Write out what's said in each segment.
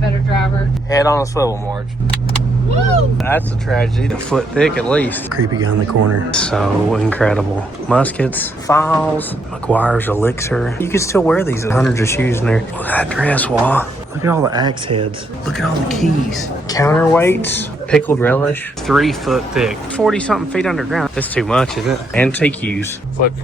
better driver. Head on a swivel, Marge. Woo! That's a tragedy. A foot thick at least. Creepy guy in the corner. So incredible. Muskets, files, McGuire's elixir. You can still wear these. Hundreds of shoes in there. Look at that dress wall. Look at all the axe heads. Look at all the keys. Counterweights. Pickled relish. 3 foot thick. 40 something feet underground. That's too much, isn't it? Antique use. Foot.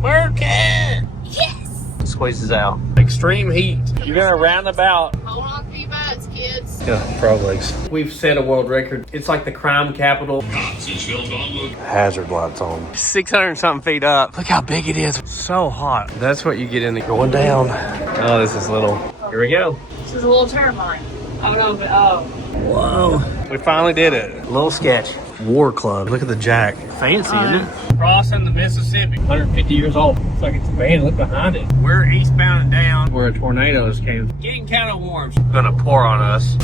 Work it! Yes! Squeezes out. Extreme heat. You're gonna roundabout. Hold on to your butts, kids. Yeah, frog legs. We've set a world record. It's like the crime capital. Hazard lights on. 600 something feet up. Look how big it is. So hot. That's what you get in the going down. Oh, this is little. Here we go. This is a little terrifying. Oh no, but oh. Whoa. We finally did it. A little sketch. War Club. Look at the jack. Fancy, isn't it? Crossing the Mississippi. 150 years old. It's like it's abandoned. Look behind it. We're eastbound and down where a tornado just came. Getting kind of warm. It's gonna pour on us.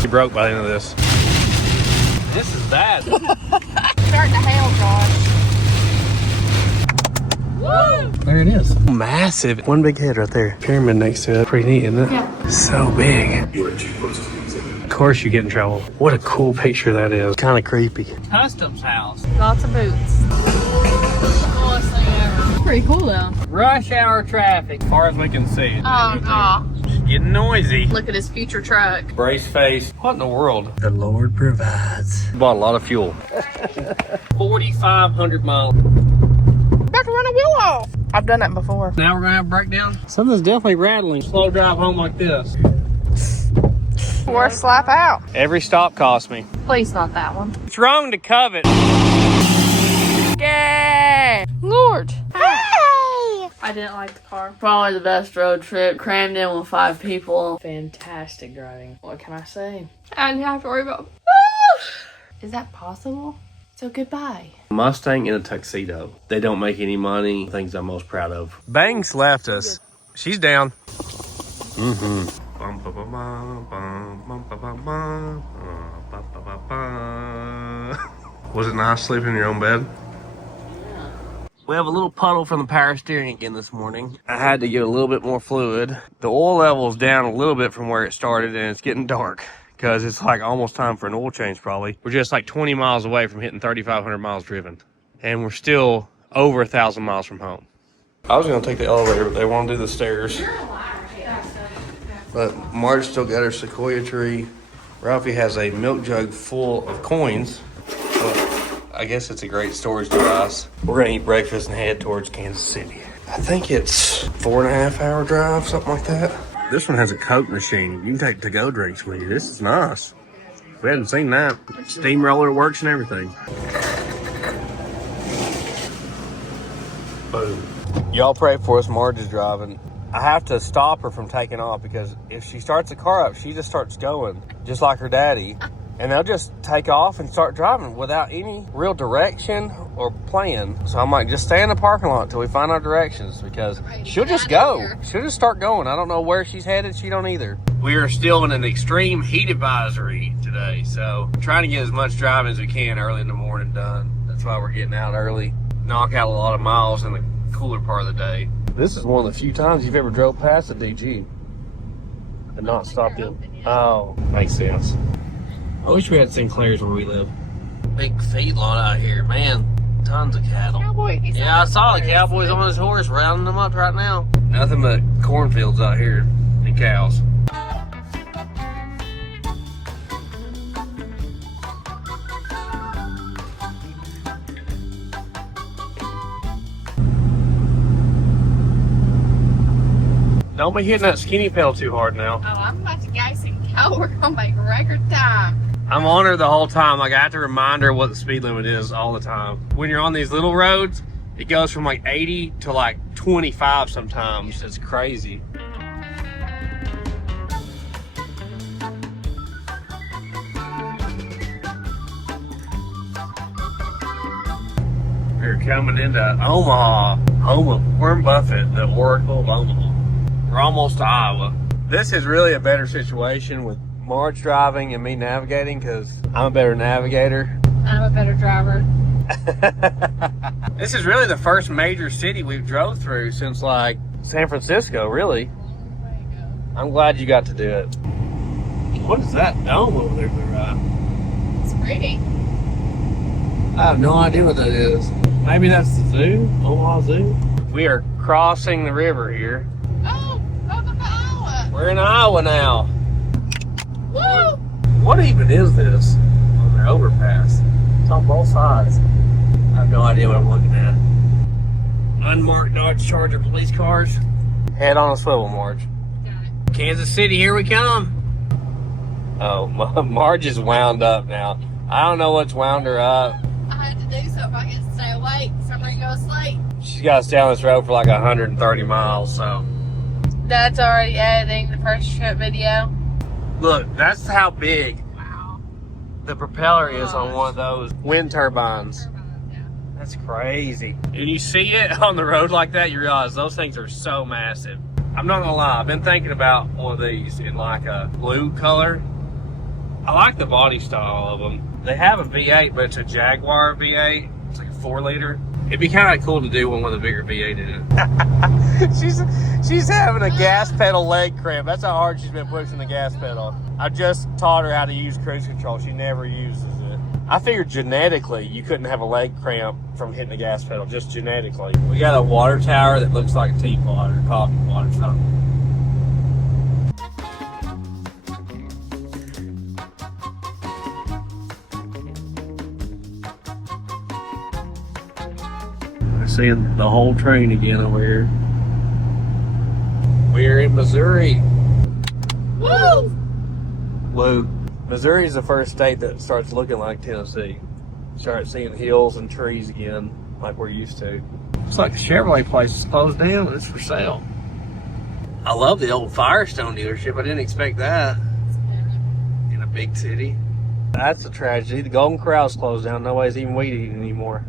She broke by the end of this. This is bad. Starting to hail, Josh. Woo! There it is. Massive. One big head right there. Pyramid next to it. Pretty neat, isn't it? Yeah. So big. You are too close to the exhibit. Of course you get in trouble. What a cool picture that is. Kind of creepy. Customs house. Lots of boots. Coolest thing ever. Pretty cool though. Rush hour traffic. As far as we can see. Getting noisy. Look at his future truck. Brace face. What in the world? The Lord provides. Bought a lot of fuel. 4,500 miles. About to run a wheel off. I've done that before. Now we're gonna have a breakdown. Something's definitely rattling. Slow drive home like this. Worst slap out. Every stop cost me. Please not that one. It's wrong to covet. Yay! Lord. Hey! I didn't like the car. Probably the best road trip. Crammed in with 5 people. Fantastic driving. What can I say? I didn't have to worry about. Is that possible? So goodbye. Mustang in a tuxedo. They don't make any money. Things I'm most proud of. Banks left us. She's down. Mm-hmm. Was it nice sleeping in your own bed? Yeah. We have a little puddle from the power steering again this morning. I had to get a little bit more fluid. The oil level is down a little bit from where it started, and it's getting dark because it's like almost time for an oil change probably. We're just like 20 miles away from hitting 3,500 miles driven, and we're still over 1,000 miles from home. I was gonna take the elevator, but they want to do the stairs. But Marge still got her sequoia tree. Ralphie has a milk jug full of coins. So I guess it's a great storage device. We're gonna eat breakfast and head towards Kansas City. I think it's 4.5 hour drive, something like that. This one has a Coke machine. You can take to-go drinks with you. This is nice. We hadn't seen that. Steamroller works and everything. Boom. Y'all pray for us. Marge is driving. I have to stop her from taking off because if she starts the car up, she just starts going, just like her daddy. And they'll just take off and start driving without any real direction or plan. So I'm like, just stay in the parking lot until we find our directions because she'll just go. She'll just start going. I don't know where she's headed. She don't either. We are still in an extreme heat advisory today. So trying to get as much driving as we can early in the morning done. That's why we're getting out early. Knock out a lot of miles in the cooler part of the day. This is one of the few times you've ever drove past a DG and not stopped in. Oh, makes sense. I wish we had Sinclair's where we live. Big feedlot out here, man. Tons of cattle. Cowboy. Yeah, I saw the cowboys on his horse rounding them up right now. Nothing but cornfields out here and cows. Don't be hitting that skinny pedal too hard now. Oh, I'm about to gas and go. We're gonna make record time. I'm on her the whole time. Like I have to remind her what the speed limit is all the time. When you're on these little roads, it goes from like 80 to like 25 sometimes. It's crazy. We're coming into Omaha, home of Warren Buffett, the Oracle of Omaha. We're almost to Iowa. This is really a better situation with Marge driving and me navigating because I'm a better navigator. I'm a better driver. This is really the first major city we've drove through since like San Francisco, really. I'm glad you got to do it. What is that dome over there? It's pretty. I have no idea what that is. Maybe that's the zoo, Omaha Zoo. We are crossing the river here. Oh, welcome to Iowa. We're in Iowa now. Woo! What even is this on their overpass? It's on both sides. I have no idea what I'm looking at. Unmarked Dodge Charger police cars. Head on a swivel, Marge. Got it. Kansas City, here we come. Oh, Marge is wound up now. I don't know what's wound her up. I had to do something. I can stay awake. Somebody go to sleep. She's got to stay on this road for like 130 miles, so. Dad's already editing the first trip video. Look, that's how big Wow. the propeller is on one of those wind turbines. Yeah. That's crazy. And you see it on the road like that, you realize those things are so massive. I'm not gonna lie, I've been thinking about one of these in like a blue color. I like the body style of them. They have a V8, but it's a Jaguar V8. It's like a 4-liter. It'd be kind of cool to do one with a bigger V8 in it. she's having a gas pedal leg cramp. That's how hard she's been pushing the gas pedal. I just taught her how to use cruise control. She never uses it. I figured genetically you couldn't have a leg cramp from hitting the gas pedal, just genetically. We got a water tower that looks like a teapot or coffee pot or something. Seeing the whole train again over here. We're in Missouri. Woo! Woo. Missouri is the first state that starts looking like Tennessee. Start seeing hills and trees again like we're used to. It's like the Chevrolet place is closed down and it's for sale. I love the old Firestone dealership. I didn't expect that in a big city. That's a tragedy. The Golden Corral's closed down. Nobody's even weed eating anymore.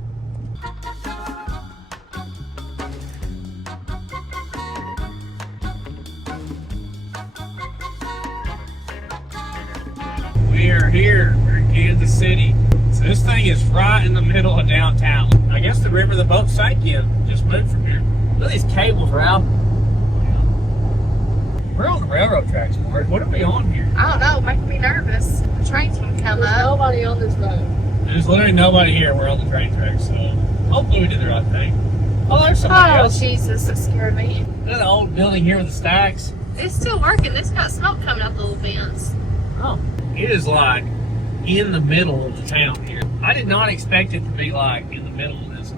We are here. We're in Kansas City. So this thing is right in the middle of downtown. I guess the river the boat sank in just moved from here. Look at these cables, Ralph. We're on the railroad tracks, Mark. What are we on here? I don't know. Making me nervous. The train's gonna come up. There's nobody on this road. There's literally nobody here. We're on the train tracks, so hopefully we did the right thing. Oh, there's somebody else. Jesus, that scared me. Look at the old building here with the stacks. It's still working. It's got smoke coming out the little vents. Oh. It is like in the middle of the town here. I did not expect it to be like in the middle of this.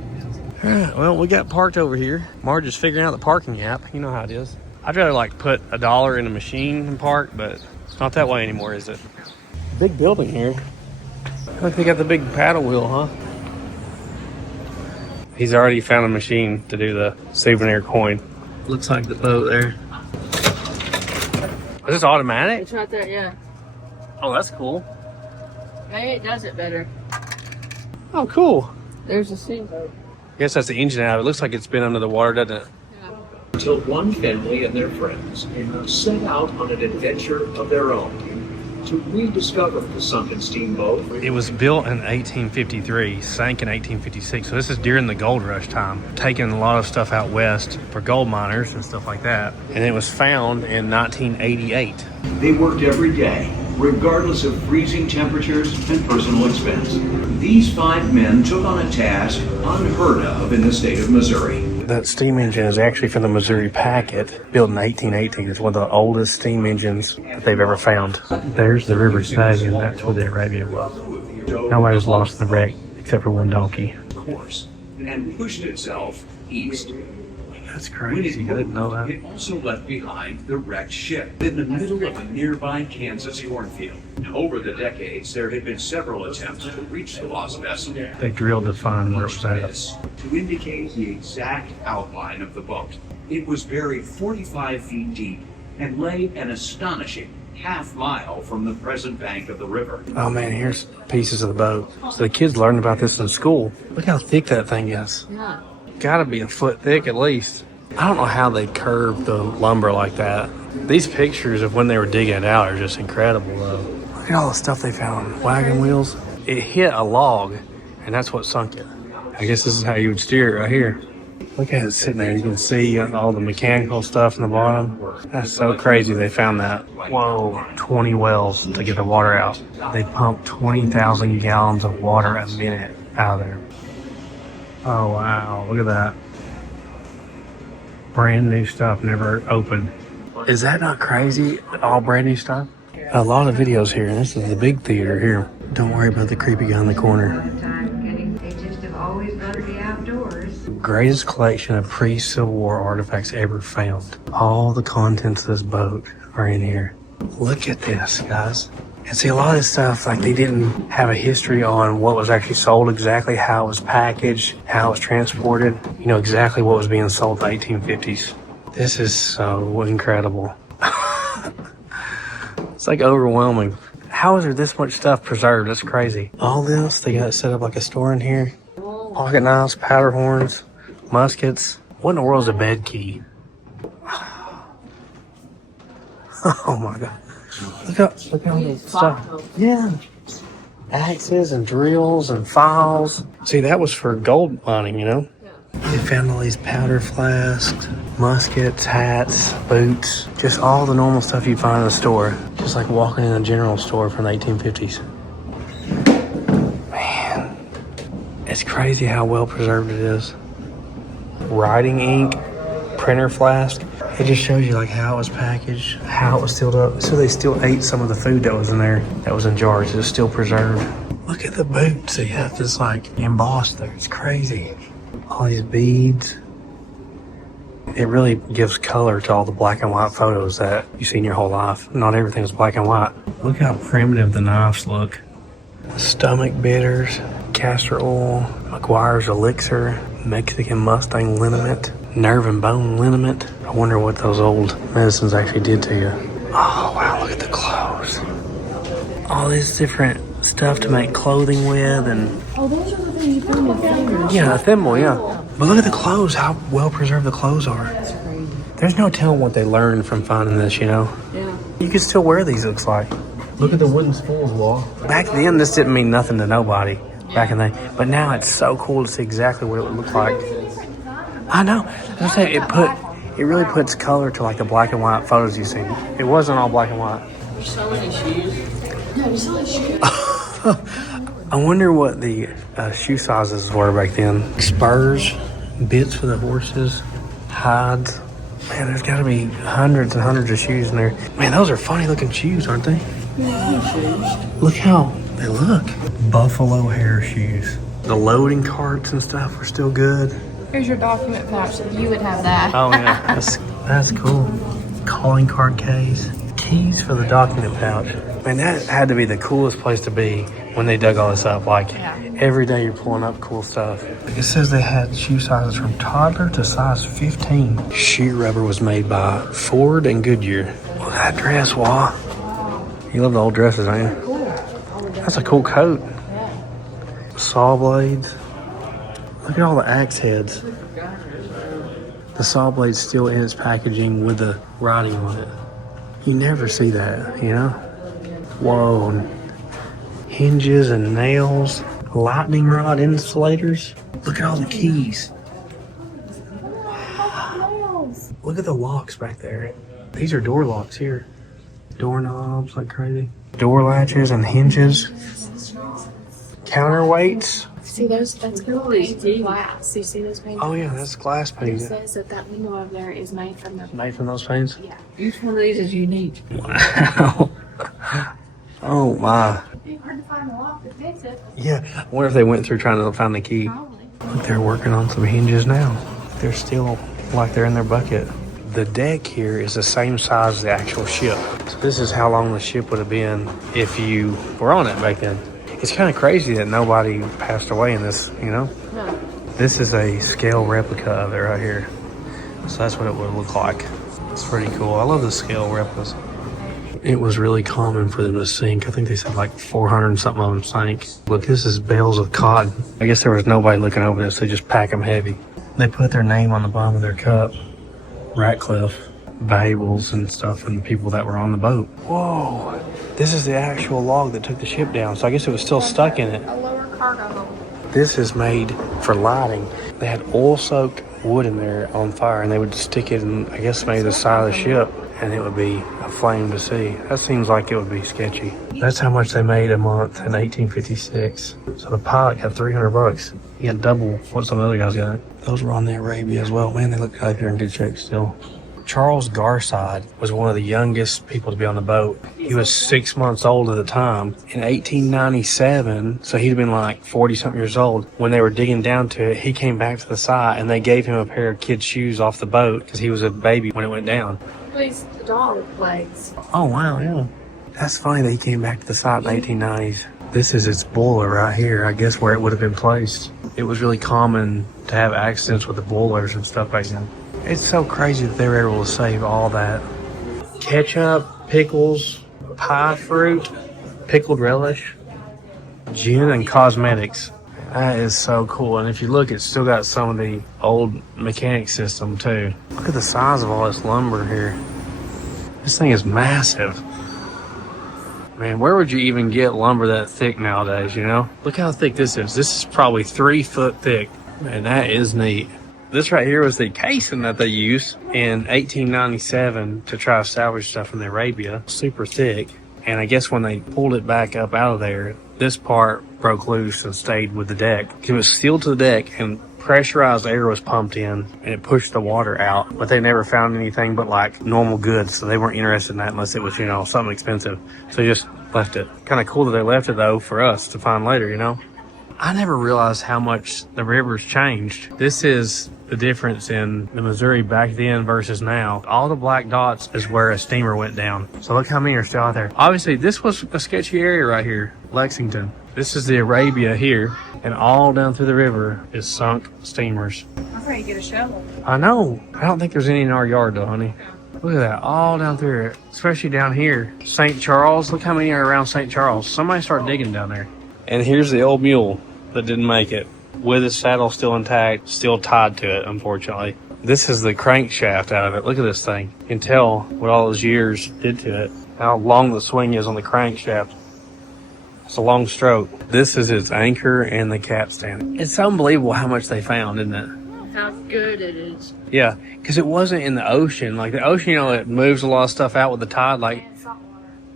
All right, well, we got parked over here. Marge is figuring out the parking app. You know how it is. I'd rather like put $1 in a machine and park, but it's not that way anymore, is it? Big building here. I think they got the big paddle wheel, huh? He's already found a machine to do the souvenir coin. Looks like the boat there. Is this automatic? It's right there, yeah. Oh, that's cool. Maybe it does it better. Oh, cool. There's a steamboat. I guess that's the engine out. It looks like it's been under the water, doesn't it? Yeah. Until one family and their friends set out on an adventure of their own to rediscover the sunken steamboat. It was built in 1853, sank in 1856. So this is during the gold rush time, taking a lot of stuff out west for gold miners and stuff like that. And it was found in 1988. They worked every day, regardless of freezing temperatures and personal expense. These 5 men took on a task unheard of in the state of Missouri. That steam engine is actually from the Missouri Packet, built in 1818. It's one of the oldest steam engines that they've ever found. There's the river stadium. That's where the Arabia was. Nobody was lost in the wreck except for one donkey. Course, and pushed itself east. That's crazy. I didn't know that. It also left behind the wrecked ship in the middle of a nearby Kansas cornfield. Over the decades, there had been several attempts to reach the lost vessel. They drilled to find where it was at. To indicate the exact outline of the boat. It was buried 45 feet deep and lay an astonishing half-mile from the present bank of the river. Oh man, here's pieces of the boat. So the kids learned about this in school. Look how thick that thing is. Yeah. Gotta be a foot thick at least. I don't know how they curved the lumber like that. These pictures of when they were digging it out are just incredible though. Look at all the stuff they found. Wagon wheels. It hit a log and that's what sunk it. I guess this is how you would steer it right here. Look at it sitting there. You can see all the mechanical stuff in the bottom. That's so crazy they found that. Whoa, 20 wells to get the water out. They pump 20,000 gallons of water a minute out of there. Oh, wow. Look at that. Brand new stuff, never opened. Is that not crazy? All brand new stuff? A lot of videos here. This is the big theater here. Don't worry about the creepy guy in the corner. They just have always loved the outdoors. Greatest collection of pre-Civil War artifacts ever found. All the contents of this boat are in here. Look at this, guys. And see, a lot of this stuff, like, they didn't have a history on what was actually sold exactly, how it was packaged, how it was transported. You know, exactly what was being sold in the 1850s. This is so incredible. It's like overwhelming. How is there this much stuff preserved? That's crazy. All this, they got it set up like a store in here. Pocket knives, powder horns, muskets. What in the world is a bed key? Oh my God. Look at all this stuff. Yeah. Axes and drills and files. See, that was for gold mining, you know? They found all these powder flasks, muskets, hats, boots, just all the normal stuff you find in a store. Just like walking in a general store from the 1850s. Man, it's crazy how well preserved it is. Writing ink, printer flask. It just shows you like how it was packaged, how it was sealed up. So they still ate some of the food that was in there, that was in jars. It was still preserved. Look at the boots. They have this like embossed there. It's crazy. All these beads. It really gives color to all the black and white photos that you've seen your whole life. Not everything is black and white. Look how primitive the knives look. Stomach bitters, castor oil, McGuire's elixir, Mexican Mustang liniment, nerve and bone liniment. I wonder what those old medicines actually did to you. Oh wow, look at the clothes. All this different stuff to make clothing with, and Oh, those are the things you found in fingers. yeah, a thimble, yeah. But look at the clothes, how well preserved the clothes are. That's crazy. There's no telling what they learned from finding this, you know? Yeah. You can still wear these, looks like. Look at the wooden spools, wall. Back then, this didn't mean nothing to nobody. Back in the day. But now it's so cool to see exactly what it would look like. I know. I'm saying it really puts color to like the black and white photos you see. It wasn't all black and white. There's so many shoes. Yeah, there's so many shoes. I wonder what the shoe sizes were back then. Spurs, bits for the horses, hides. Man, there's got to be hundreds and hundreds of shoes in there. Man, those are funny looking shoes, aren't they? Yeah, Look how they look. Buffalo hair shoes. The loading carts and stuff are still good. Here's your document pouch. You would have that. Oh yeah, that's cool. Calling card case. Keys for the document pouch. Man, that had to be the coolest place to be when they dug all this up. Like, every day you're pulling up cool stuff. It says they had shoe sizes from toddler to size 15. Shoe rubber was made by Ford and Goodyear. Look at that dress, Wah. You love the old dresses, ain't you? That's a cool coat. Saw blades. Look at all the axe heads. The saw blade's still in its packaging with the writing on it. You never see that, you know? Whoa. Hinges and nails. Lightning rod insulators. Look at all the keys. Look at the locks back there. These are door locks here. Doorknobs like crazy. Door latches and hinges. Counterweights. See those? That's painted glass. You see those painted? Oh yeah, that's glass It paint. says that window over there is made from the. Made from those paints? Yeah. Each one of these is unique. Wow. Oh my. It'd be hard to find a lock to fix it. Yeah. I wonder if they went through trying to find the key. Probably. Look, they're working on some hinges now. They're still like they're in their bucket. The deck here is the same size as the actual ship. So this is how long the ship would have been if you were on it back then. It's kind of crazy that nobody passed away in this, you know? No. This is a scale replica of it right here. So that's what it would look like. It's pretty cool. I love the scale replicas. It was really common for them to sink. I think they said like 400 and something of them sank. Look, this is bales of cotton. I guess there was nobody looking over this. They just pack them heavy. They put their name on the bottom of their cup. Ratcliffe, Babels and stuff, and people that were on the boat. Whoa. This is the actual log that took the ship down. So I guess it was still stuck in it. A lower cargo hold. This is made for lighting. They had oil-soaked wood in there on fire, and they would stick it in, I guess, maybe the side of the ship, and it would be a flame to see. That seems like it would be sketchy. That's how much they made a month in 1856. So the pilot got $300. He got double what some other guys got. Those were on the Arabia as well. Man, they look like they're in good shape still. Charles Garside was one of the youngest people to be on the boat. He was 6 months old at the time. In 1897, so he'd been like 40-something years old. When they were digging down to it, he came back to the side, and they gave him a pair of kids' shoes off the boat because he was a baby when it went down. These dog legs. Oh, wow, yeah. That's funny that he came back to the site in the 1890s. This is its boiler right here, I guess, where it would have been placed. It was really common to have accidents with the boilers and stuff back then. It's so crazy that they were able to save all that. Ketchup, pickles, pie fruit, pickled relish, gin, and cosmetics. That is so cool. And if you look, it's still got some of the old mechanic system too. Look at the size of all this lumber here. This thing is massive. Man, where would you even get lumber that thick nowadays, you know? Look how thick this is. This is probably 3 foot thick. Man, that is neat. This right here was the casing that they used in 1897 to try to salvage stuff from the Arabia. Super thick. And I guess when they pulled it back up out of there, this part broke loose and stayed with the deck. It was sealed to the deck, and pressurized air was pumped in, and it pushed the water out. But they never found anything but like normal goods, so they weren't interested in that unless it was, you know, something expensive. So they just left it. Kind of cool that they left it though for us to find later, you know. I never realized how much the river's changed. This is the difference in the Missouri back then versus now. All the black dots is where a steamer went down. So look how many are still out there. Obviously, this was a sketchy area right here, Lexington. This is the Arabia here, and all down through the river is sunk steamers. I'm ready to get a shovel. I know. I don't think there's any in our yard though, honey. Look at that, all down through it, especially down here. St. Charles, look how many are around St. Charles. Somebody start digging down there. And here's the old mule that didn't make it, with his saddle still intact, still tied to it, unfortunately. This is the crankshaft out of it. Look at this thing. You can tell what all those years did to it, how long the swing is on the crankshaft. It's a long stroke. This is its anchor and the capstan. It's unbelievable how much they found, isn't it? How good it is. Yeah, because it wasn't in the ocean. Like the ocean, you know, it moves a lot of stuff out with the tide. Like,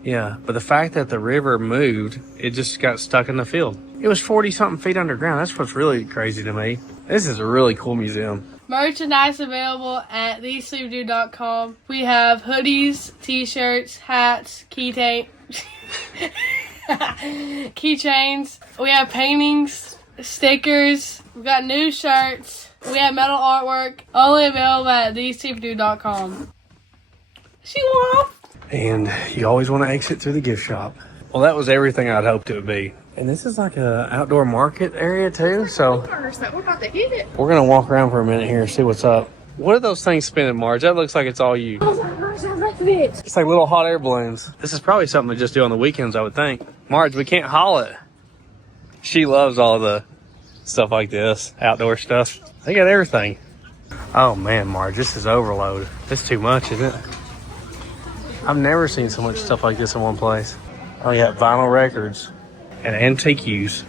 yeah, but the fact that the river moved, it just got stuck in the field. It was 40-something feet underground. That's what's really crazy to me. This is a really cool museum. Merchandise available at thesleepdude.com. We have hoodies, t-shirts, hats, keychains. We have paintings, stickers. We've got new shirts. We have metal artwork. Only available at thesleepdude.com. She won. And you always want to exit through the gift shop. Well, that was everything I'd hoped it would be. And this is like a outdoor market area too, so We're about to hit it. we're gonna walk around for a minute here and see what's up. What are those things spinning, Marge? That looks like it's all you. Oh my gosh, I love it. It's like little hot air balloons. This is probably something to just do on the weekends, I would think. Marge, we can't haul it. She loves all the stuff like this, outdoor stuff. They got everything. Oh man, Marge, this is overload. It's too much, isn't it? I've never seen so much stuff like this in one place. Oh yeah, vinyl records and antique use.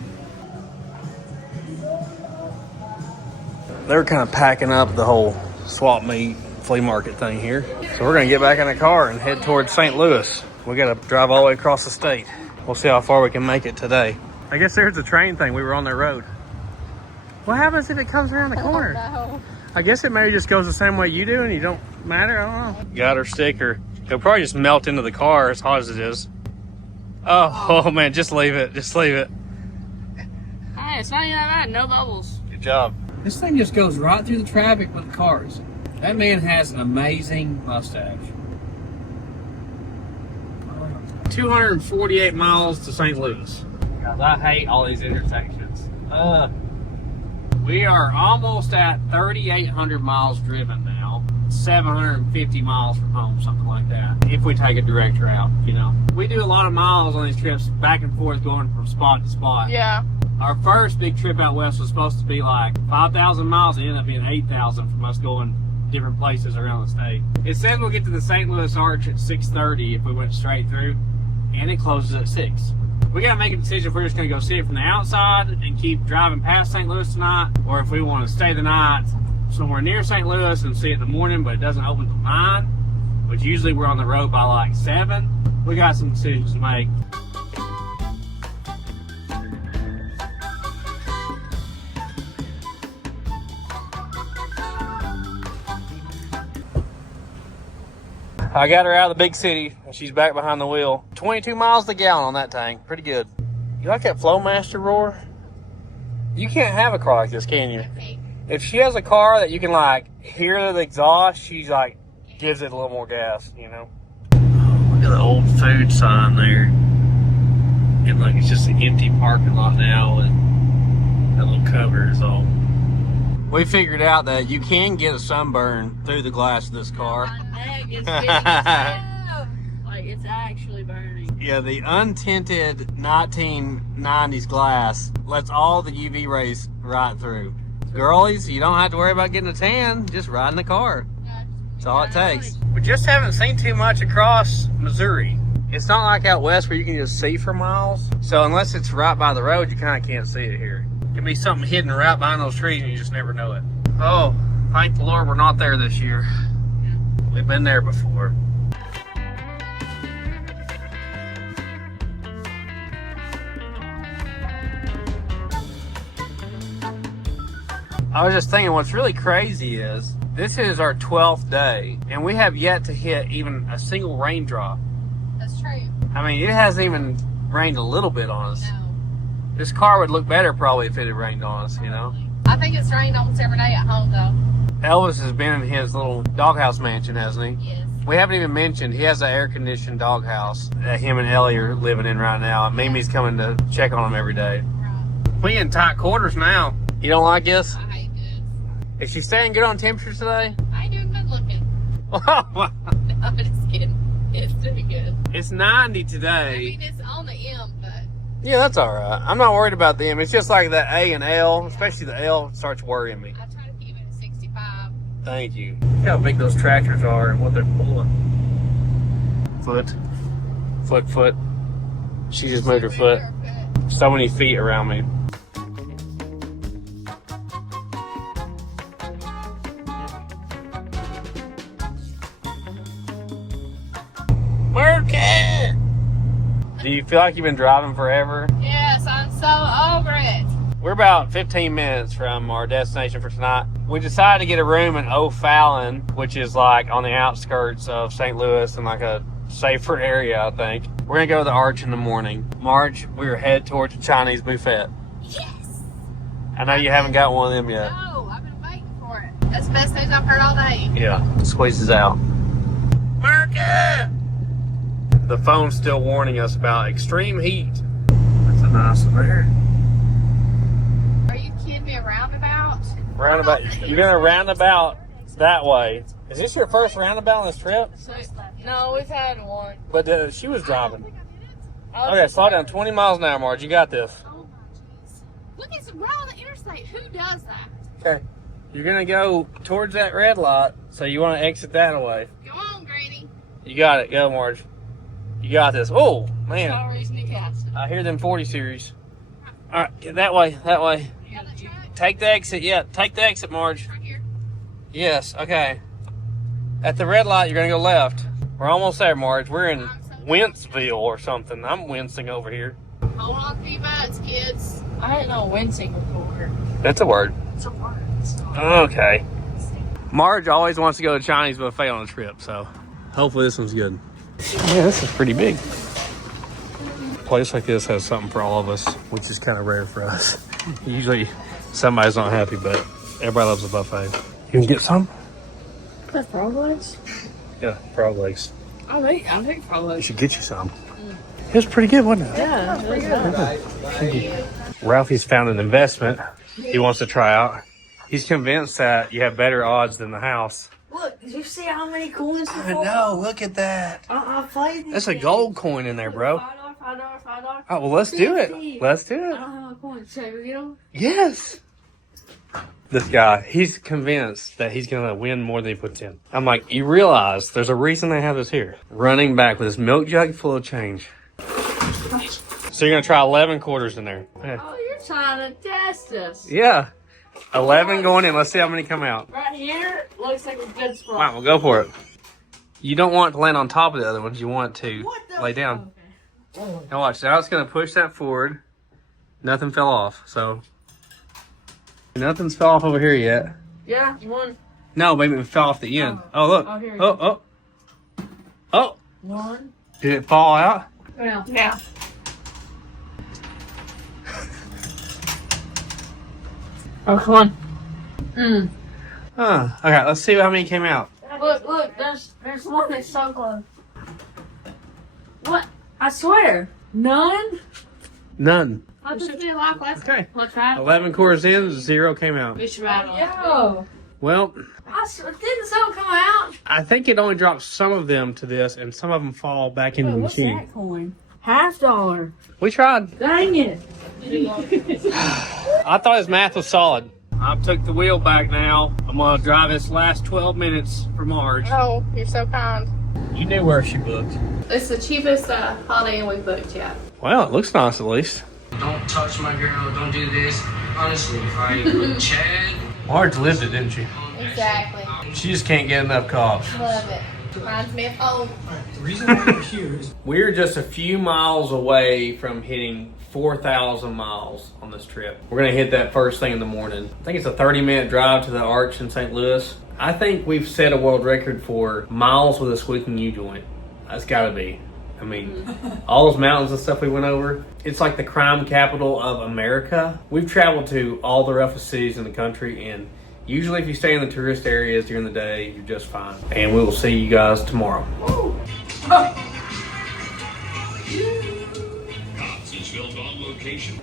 They're kind of packing up the whole swap meet flea market thing here. So we're gonna get back in the car and head towards St. Louis. We gotta drive all the way across the state. We'll see how far we can make it today. I guess there's a train thing. We were on that road. What happens if it comes around the corner? No. I guess it maybe just goes the same way you do and you don't matter. I don't know. Got her sticker. It'll probably just melt into the car as hot as it is. Oh man, just leave it. Just leave it. Hey, it's not even that bad. No bubbles. Good job. This thing just goes right through the traffic with the cars. That man has an amazing mustache. 248 miles to St. Louis. Guys, I hate all these intersections. We are almost at 3,800 miles driven now. 750 miles from home, something like that. If we take a direct route, you know. We do a lot of miles on these trips, back and forth, going from spot to spot. Yeah. Our first big trip out west was supposed to be like 5,000 miles. It ended up being 8,000 from us going different places around the state. It says we'll get to the St. Louis Arch at 6:30 if we went straight through, and it closes at 6. We gotta make a decision if we're just gonna go see it from the outside and keep driving past St. Louis tonight, or if we want to stay the night somewhere near St. Louis and see it in the morning, but it doesn't open till 9, which usually we're on the road by like 7. We got some decisions to make. I got her out of the big city and she's back behind the wheel. 22 miles to the gallon on that thing. Pretty good. You like that Flowmaster roar? You can't have a car like this, can you? If she has a car that you can like hear the exhaust, she's like gives it a little more gas, you know? Look at the old food sign there. And like it's just an empty parking lot now and that little cover is all. We figured out that you can get a sunburn through the glass of this car. My neck is getting like it's actually burning. Yeah, the untinted 1990s glass lets all the UV rays right through. Girlies, you don't have to worry about getting a tan, just ride in the car. That's all it takes. We just haven't seen too much across Missouri. It's not like out west where you can just see for miles. So unless it's right by the road, you kind of can't see it here. It can be something hidden right behind those trees and you just never know it. Oh, thank the Lord we're not there this year. We've been there before. I was just thinking what's really crazy is this is our 12th day and we have yet to hit even a single raindrop. That's true. I mean, it hasn't even rained a little bit on us. No. This car would look better probably if it had rained on us, you know? I think it's rained almost every day at home though. Elvis has been in his little doghouse mansion, hasn't he? Yes. We haven't even mentioned he has an air-conditioned doghouse that him and Ellie are living in right now. And Mimi's coming to check on him every day. Right. We in tight quarters now. You don't like this? I hate this. Is she staying good on temperature today? I ain't even been looking. No, I'm just kidding. It's pretty good. It's 90 I today. mean, it's on the M, but Yeah, that's all right. I'm not worried about them. It's just like that A and L, especially the L, starts worrying me. I try to keep it at 65. Thank you. Look how big those tractors are and what they're pulling. Foot. She just moved her foot. So many feet around me. Market! Do you feel like you've been driving forever? Yes, I'm so over it. We're about 15 minutes from our destination for tonight. We decided to get a room in O'Fallon, which is like on the outskirts of St. Louis and like a safer area, I think. We're gonna go to the Arch in the morning. Marge, we're head towards the Chinese buffet. Yes. I know you haven't got one of them yet. No, I've been waiting for it. That's the best news I've heard all day. Yeah, squeezes out. Market! The phone's still warning us about extreme heat. That's a nice one there. Are you kidding me? A roundabout? Roundabout. You're gonna roundabout that way. Is this your first roundabout on this trip? No, we've had one. But she was driving. Okay, slow down. 20 miles an hour, Marge. You got this. Oh my jeez. Look, it's right on the interstate. Who does that? Okay. You're gonna go towards that red light, so you want to exit that away. Go on, Granny. You got it. Go, Marge. You got this. Oh, man. Sorry, Newcastle. I hear them 40 series. All right, get that way. That way. You got that track? Take the exit. Yeah, take the exit, Marge. Right here. Yes, okay. At the red light, you're going to go left. We're almost there, Marge. We're in Winceville or something. I'm wincing over here. Hold on to your butts, kids. I didn't know wincing before. That's a word. It's a word. So. Okay. Marge always wants to go to Chinese buffet on a trip, so hopefully this one's good. Yeah, this is pretty big. A place like this has something for all of us, which is kind of rare for us. Usually somebody's not happy, but everybody loves a buffet. You can get some? The frog legs? Yeah, frog legs. I think frog You legs. should get you some. It was pretty good, wasn't it? Yeah, pretty good. Ralphie's found an investment he wants to try out. He's convinced that you have better odds than the house. Look, did you see how many coins? I know, look at that. I played these That's a games. gold coin in there, bro. $5. Oh, well, let's do it. 50. Let's do I it. don't have a coin. Should we get them? Yes. This guy, he's convinced that he's going to win more than he puts in. I'm like, you realize there's a reason they have this here. Running back with his milk jug full of change. So you're gonna try 11 quarters in there. Yeah. Oh, you're trying to test us. Yeah. 11 going in. Let's see how many come out. Right here looks like a good spot. All right, we'll go for it. You don't want it to land on top of the other ones. You want it to lay down. Okay. Now watch. Now it's gonna push that forward. Nothing fell off. So nothing's fell off over here yet. Yeah, one. No, maybe it fell off the end. Oh, look. Oh, here we Oh, go. oh. Oh. One. Did it fall out? Well, yeah. Oh, come on. Huh. Okay, let's see how many came out. Look, there's one that's so close. What? I swear. None? None. I'll just be like last Okay. Let's try it. 11 quarters in, 0 came out. We should rattle. Yo. Well, Didn't some come out? I think it only drops some of them to this, and some of them fall back into the What's machine. that coin? $50. We tried. Dang it. I thought his math was solid. I took the wheel back now. I'm going to drive this last 12 minutes for Marge. Oh, you're so kind. You knew where she booked. It's the cheapest Holiday Inn we've booked yet. Well, it looks nice at least. Don't touch my girl, don't do this. Honestly, if I with Chad. Marge lived it, didn't she? Exactly. She just can't get enough cops. Love it. Reminds me of home. The reason why we're here is We're just a few miles away from hitting 4,000 miles on this trip. We're gonna hit that first thing in the morning. I think it's a 30-minute drive to the Arch in St. Louis. I think we've set a world record for miles with a squeaking U-joint. That's gotta be. I mean, all those mountains and stuff we went over, it's like the crime capital of America. We've traveled to all the roughest cities in the country, and usually if you stay in the tourist areas during the day, you're just fine. And we will see you guys tomorrow.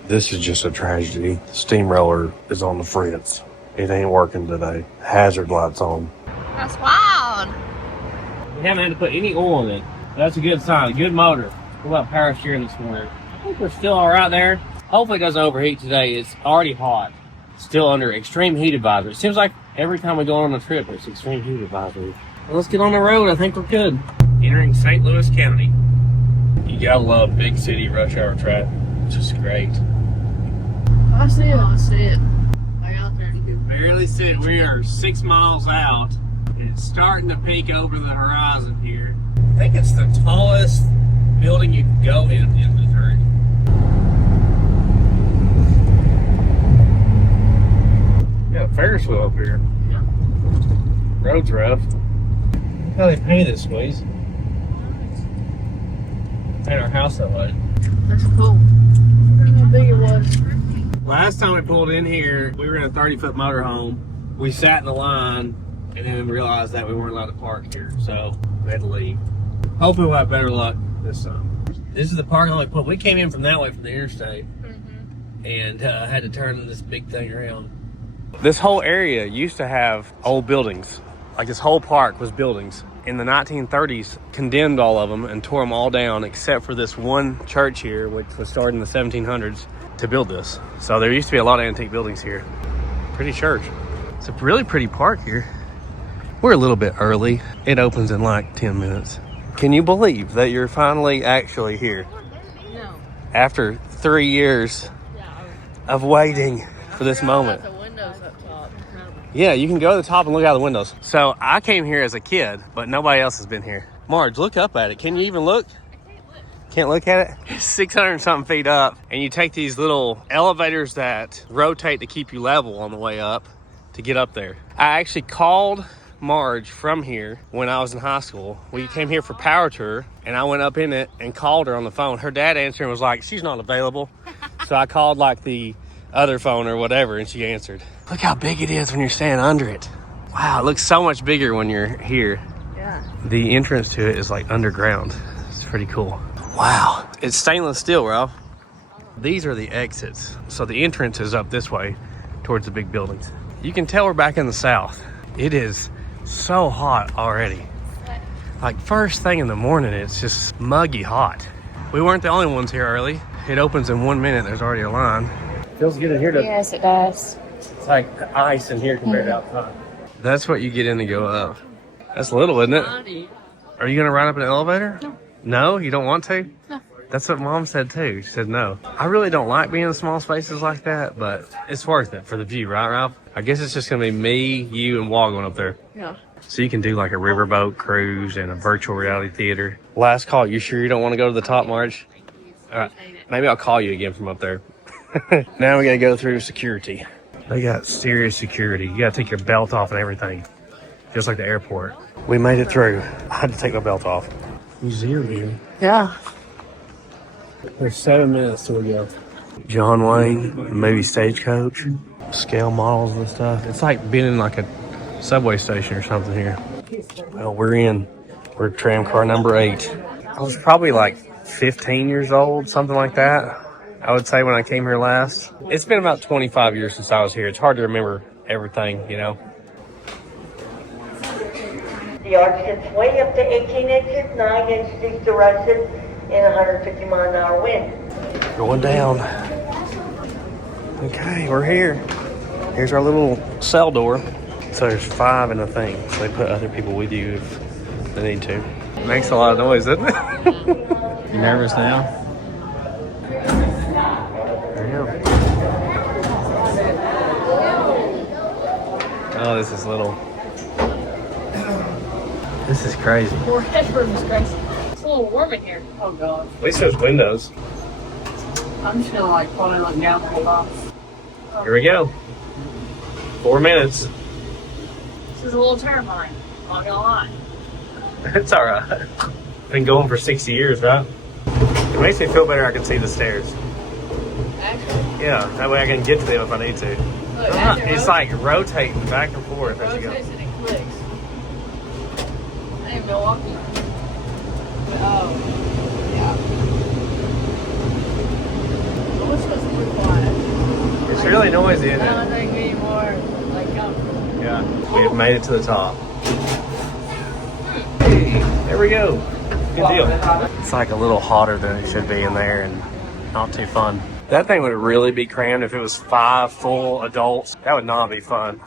This is just a tragedy. The steamroller is on the fritz. It ain't working today. Hazard lights on. That's wild. We haven't had to put any oil in it. That's a good sign. Good motor. What about power steering this morning? I think we're still all right there. Hopefully it doesn't overheat today. It's already hot. Still under extreme heat advisory. It seems like every time we go on a trip, it's extreme heat advisory. Well, let's get on the road. I think we're good. Entering St. Louis County. You gotta love big city rush hour traffic. It's just great. I see it. I see it. I got there. You can barely see it. We are 6 miles out. And it's starting to peek over the horizon here. I think it's the tallest building you can go in Missouri. Got a Ferris wheel up here. Yeah. Road's rough. How they painted this place. Paint our house that way. That's cool. How big it was. Last time we pulled in here, we were in a 30-foot motorhome. We sat in the line and then realized that we weren't allowed to park here, so we had to leave. Hopefully we'll have better luck this time. This is the parking lot we put. We came in from that way from the interstate and had to turn this big thing around. This whole area used to have old buildings. Like this whole park was buildings. In the 1930s, condemned all of them and tore them all down except for this one church here, which was started in the 1700s to build this. So there used to be a lot of antique buildings here. Pretty church. It's a really pretty park here. We're a little bit early. It opens in like 10 minutes. Can you believe that you're finally actually here? No. After 3 years of waiting for this moment. The windows up top. Yeah, you can go to the top and look out the windows. So I came here as a kid, but nobody else has been here. Marge, look up at it. Can you even look? Can't look at it? It's 600 and something feet up, and you take these little elevators that rotate to keep you level on the way up to get up there. I actually called Marge from here when I was in high school. We came here for power tour, and I went up in it and called her on the phone. Her dad answered and was like, she's not available. So I called like the other phone or whatever, and she answered. Look how big it is when you're standing under it. Wow, it looks so much bigger when you're here. Yeah. The entrance to it is like underground. It's pretty cool. Wow, it's stainless steel, Ralph. These are the exits. So the entrance is up this way towards the big buildings. You can tell we're back in the South. It is so hot already. Like first thing in the morning, it's just muggy hot. We weren't the only ones here early. It opens in 1 minute. There's already a line. Feels good in here. Yes, it does. It's like ice in here compared to outside. That's what you get in to go up. That's little, isn't it? Are you gonna ride up an elevator? No. No, you don't want to? No. That's what Mom said too. She said no. I really don't like being in small spaces like that, but it's worth it for the view, right, Ralph? I guess it's just gonna be me, you, and Wall going up there. Yeah. So you can do like a riverboat cruise and a virtual reality theater. Last call. You sure you don't want to go to the top, Marge? All right. Maybe I'll call you again from up there. Now we gotta go through security. They got serious security. You gotta take your belt off and everything. Just like the airport. We made it through. I had to take my belt off. Museum here. Yeah. There's 7 minutes till we go. John Wayne, maybe Stagecoach, scale models and stuff. It's like being in like a subway station or something here. Well, we're in. We're tram car number 8. I was probably like 15 years old, something like that. I would say when I came here last. It's been about 25 years since I was here. It's hard to remember everything, you know. The arch gets way up to 18 inches, 9 inches to rushes in 150 mile an hour wind. Going down. Okay, we're here. Here's our little cell door. So there's 5 in the thing. So they put other people with you if they need to. Makes a lot of noise, doesn't it? You nervous now? Oh, this is little. This is crazy. More headroom is crazy. It's a little warm in here. Oh god. At least there's windows. I'm just gonna like probably look down the whole box. Here we go. 4 minutes. This is a little terrifying. Not gonna lie. It's alright. Been going for 60 years, right? It makes me feel better I can see the stairs. Actually. Yeah, that way I can get to them if I need to. Look, It's like rotating back and forth as you go. rotates and it clicks. I ain't Milwaukee. Oh. Yeah. Oh, this was pretty quiet. It's really noisy, isn't I don't it? think anymore. Like comfortable. Yeah. We've made it to the top. Hey, there we go. Good deal. It's like a little hotter than it should be in there and not too fun. That thing would really be crammed if it was 5 full adults. That would not be fun.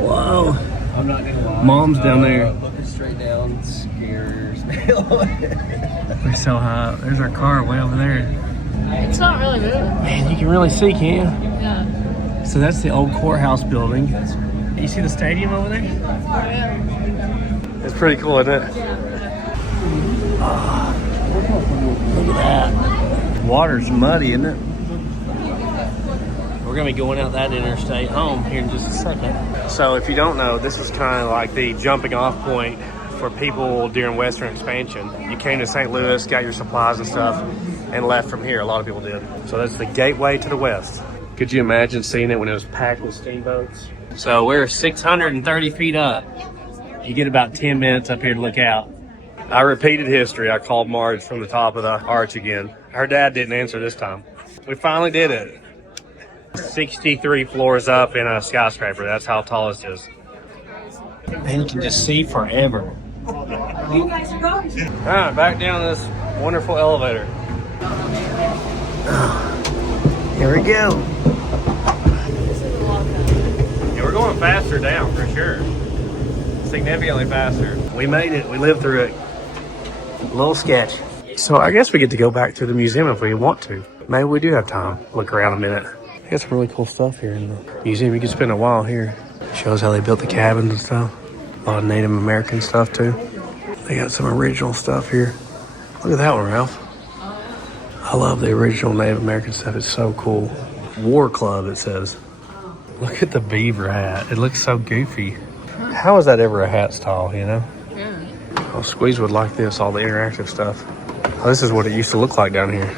Whoa. I'm not gonna lie. Mom's down there. Looking straight down scares me. We're so high up. There's our car way over there. It's not really moving. Man, you can really see, can't you? Yeah. So that's the old courthouse building. You see the stadium over there? Oh, yeah. It's pretty cool, isn't it? Look at that. Water's muddy, isn't it? We're going to be going out that interstate home here in just a second. So if you don't know, this was kind of like the jumping off point for people during Western expansion. You came to St. Louis, got your supplies and stuff, and left from here. A lot of people did. So that's the gateway to the west. Could you imagine seeing it when it was packed with steamboats? So we're 630 feet up. You get about 10 minutes up here to look out. I repeated history. I called Marge from the top of the arch again. Her dad didn't answer this time. We finally did it. 63 floors up in a skyscraper. That's how tall this is. And you can just see forever. All right, back down this wonderful elevator. Here we go. Yeah, we're going faster down for sure. Significantly faster. We made it. We lived through it. A little sketch. So I guess we get to go back to the museum if we want to. Maybe we do have time. Look around a minute. They got some really cool stuff here in the museum. You can spend a while here. Shows how they built the cabins and stuff. A lot of Native American stuff too. They got some original stuff here. Look at that one, Ralph. I love the original Native American stuff. It's so cool. War Club, it says. Look at the beaver hat. It looks so goofy. How is that ever a hat style, you know? Yeah. Oh, Squeeze would like this, all the interactive stuff. Oh, this is what it used to look like down here.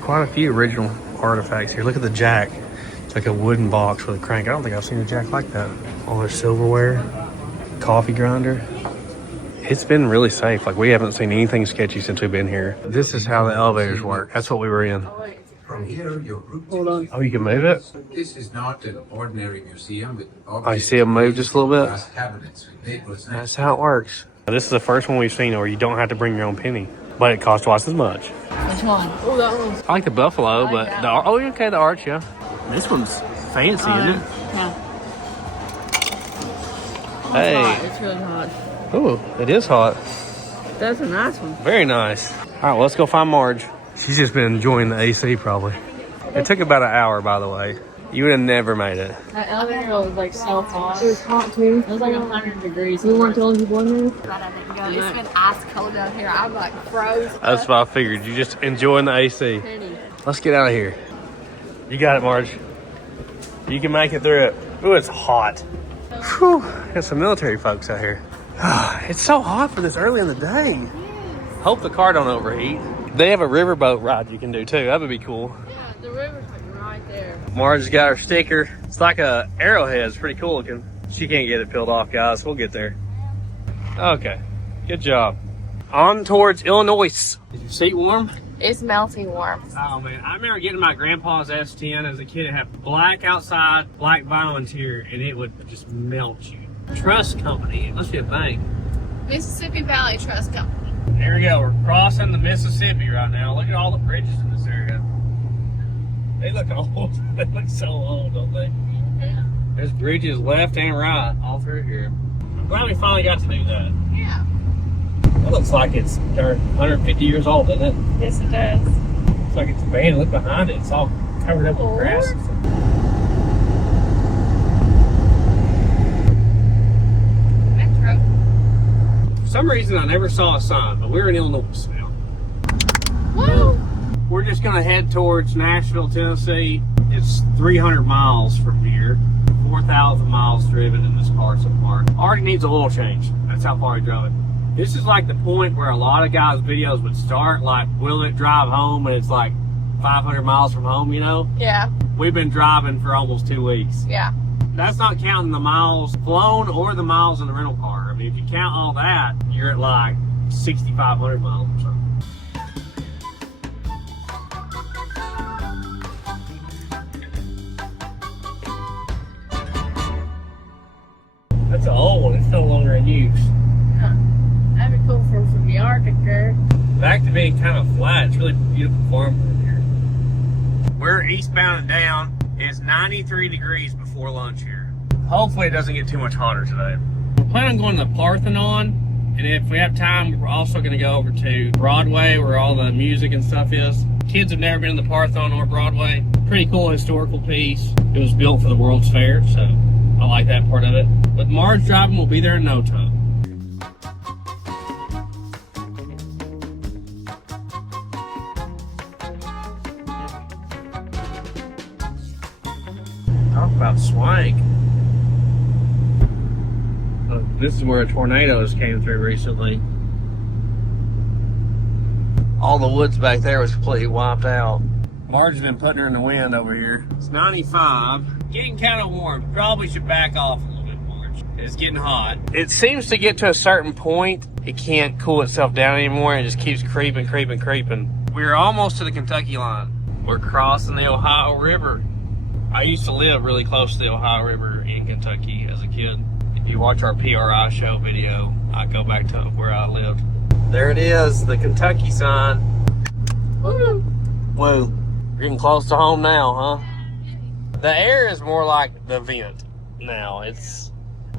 Quite a few original artifacts here. Look at the jack. It's like a wooden box with a crank. I don't think I've seen a jack like that. All their silverware, coffee grinder. It's been really safe. Like, we haven't seen anything sketchy since we've been here. This is how the elevators work. That's what we were in. From here, your route. Hold on. Oh, you can move it? This is not an ordinary museum with I see it move just a little bit. glass cabinets with tables and That's how it works. This is the first one we've seen where you don't have to bring your own penny, but it costs twice as much. Which one? Oh, that one's. I like the buffalo, but that the okay, the arch, yeah. This one's fancy, isn't it? Yeah. Hey. Hot. It's really hot. Ooh, it is hot. That's a nice one. Very nice. All right, well, let's go find Marge. She's just been enjoying the AC probably. It took about an hour, by the way. You would have never made it. That elevator was like so hot. It was hot too. It was like 100 degrees. We weren't the only people in there. Glad I didn't go. It's been ice cold out here. I'm like froze. That's what I figured. You just enjoying the AC. Penny. Let's get out of here. You got it, Marge. You can make it through it. Ooh, it's hot. Whew. Got some military folks out here. It's so hot for this early in the day. Hope the car don't overheat. They have a riverboat ride you can do too. That would be cool. Yeah, the river's like right there. Marge's got her sticker. It's like a arrowhead. It's pretty cool looking. She can't get it peeled off, guys. We'll get there. Okay. Good job. On towards Illinois. Is your seat warm? It's melting warm. Oh man, I remember getting my grandpa's S10 as a kid. It had black outside, black vinyl interior, and it would just melt you. Trust Company, it must be a bank. Mississippi Valley Trust Company. There we go, we're crossing the Mississippi right now. Look at all the bridges in this area. They look old. They look so old, don't they? Yeah. There's bridges left and right all through here. I'm glad we finally got to do that. Yeah. That looks like it's 150 years old, doesn't it? Yes, it does. Looks like it's abandoned. Look behind it. It's all covered up with grass. Metro. For some reason, I never saw a sign, but we're in Illinois now. Woo! We're just going to head towards Nashville, Tennessee. It's 300 miles from here. 4,000 miles driven in this car so far. Already needs a oil change. That's how far I drove it. This is like the point where a lot of guys' videos would start, like, will it drive home? And it's like 500 miles from home, you know? Yeah. We've been driving for almost 2 weeks. Yeah. That's not counting the miles flown or the miles in the rental car. I mean, if you count all that, you're at like 6,500 miles or something. That's an old one. It's no longer in use. That'd be cool from the Arctic there. Back to being kind of flat. It's really beautiful farmland here. We're eastbound and down. It's 93 degrees before lunch here. Hopefully it doesn't get too much hotter today. We're planning on going to Parthenon, and if we have time, we're also going to go over to Broadway where all the music and stuff is. Kids have never been to the Parthenon or Broadway. Pretty cool historical piece. It was built for the World's Fair, so I like that part of it. But Marge driving will be there in no time. Talk about swank. This is where a tornado just came through recently. All the woods back there was completely wiped out. Marge's been putting her in the wind over here. It's 95. Getting kind of warm. Probably should back off a little bit, Marge. It's getting hot. It seems to get to a certain point, it can't cool itself down anymore. It just keeps creeping. We're almost to the Kentucky line. We're crossing the Ohio River. I used to live really close to the Ohio River in Kentucky as a kid. If you watch our PRI show video, I go back to where I lived. There it is, the Kentucky sign. Woo! Woo. We're getting close to home now, huh? The air is more like the vent now. I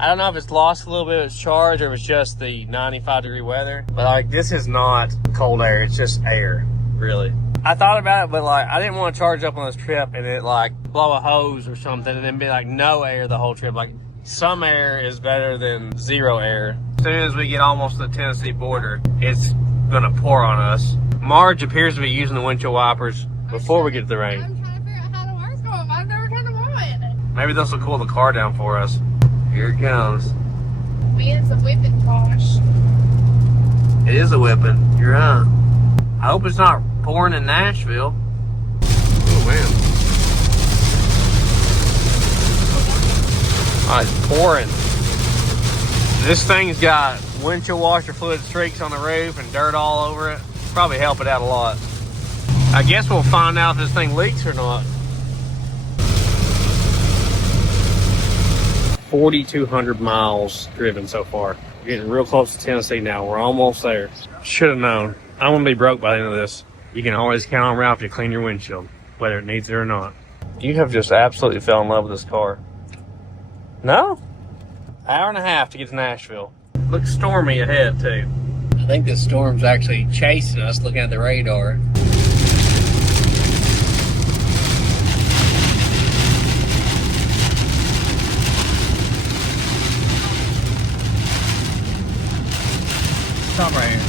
don't know if it's lost a little bit of its charge or if it's just the 95-degree weather. But like, this is not cold air, it's just air, really. I thought about it, but like, I didn't want to charge up on this trip and it like blow a hose or something and then be like no air the whole trip. Like, some air is better than zero air. As soon as we get almost to the Tennessee border, it's gonna pour on us. Marge appears to be using the windshield wipers before we get to the rain. I'm trying to figure out how to work them. I've never turned them on. Maybe this will cool the car down for us. Here it comes. It's a whipping gosh. It is a whipping. You're right. I hope it's not pouring in Nashville. Oh man. Oh, it's pouring. This thing's got windshield washer fluid streaks on the roof and dirt all over it. Probably help it out a lot. I guess we'll find out if this thing leaks or not. 4,200 miles driven so far. We're getting real close to Tennessee now. We're almost there. Should have known. I'm gonna be broke by the end of this. You can always count on Ralph to clean your windshield, whether it needs it or not. You have just absolutely fell in love with this car. No? Hour and a half to get to Nashville. Looks stormy ahead too. I think this storm's actually chasing us looking at the radar. Stop right here.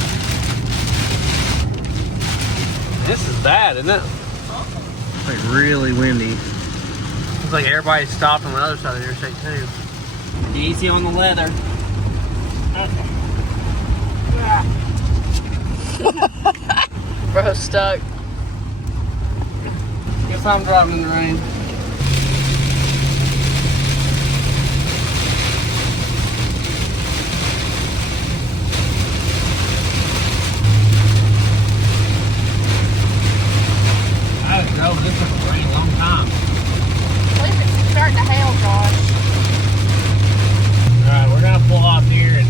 This is bad, isn't it? It's like really windy. Looks like everybody stopped on the other side of the interstate too. Easy on the leather. Bro, stuck. Guess I'm driving in the rain. I don't know, this was a rain a long time. At least it's starting to hail, Josh. Alright, we're gonna pull off here and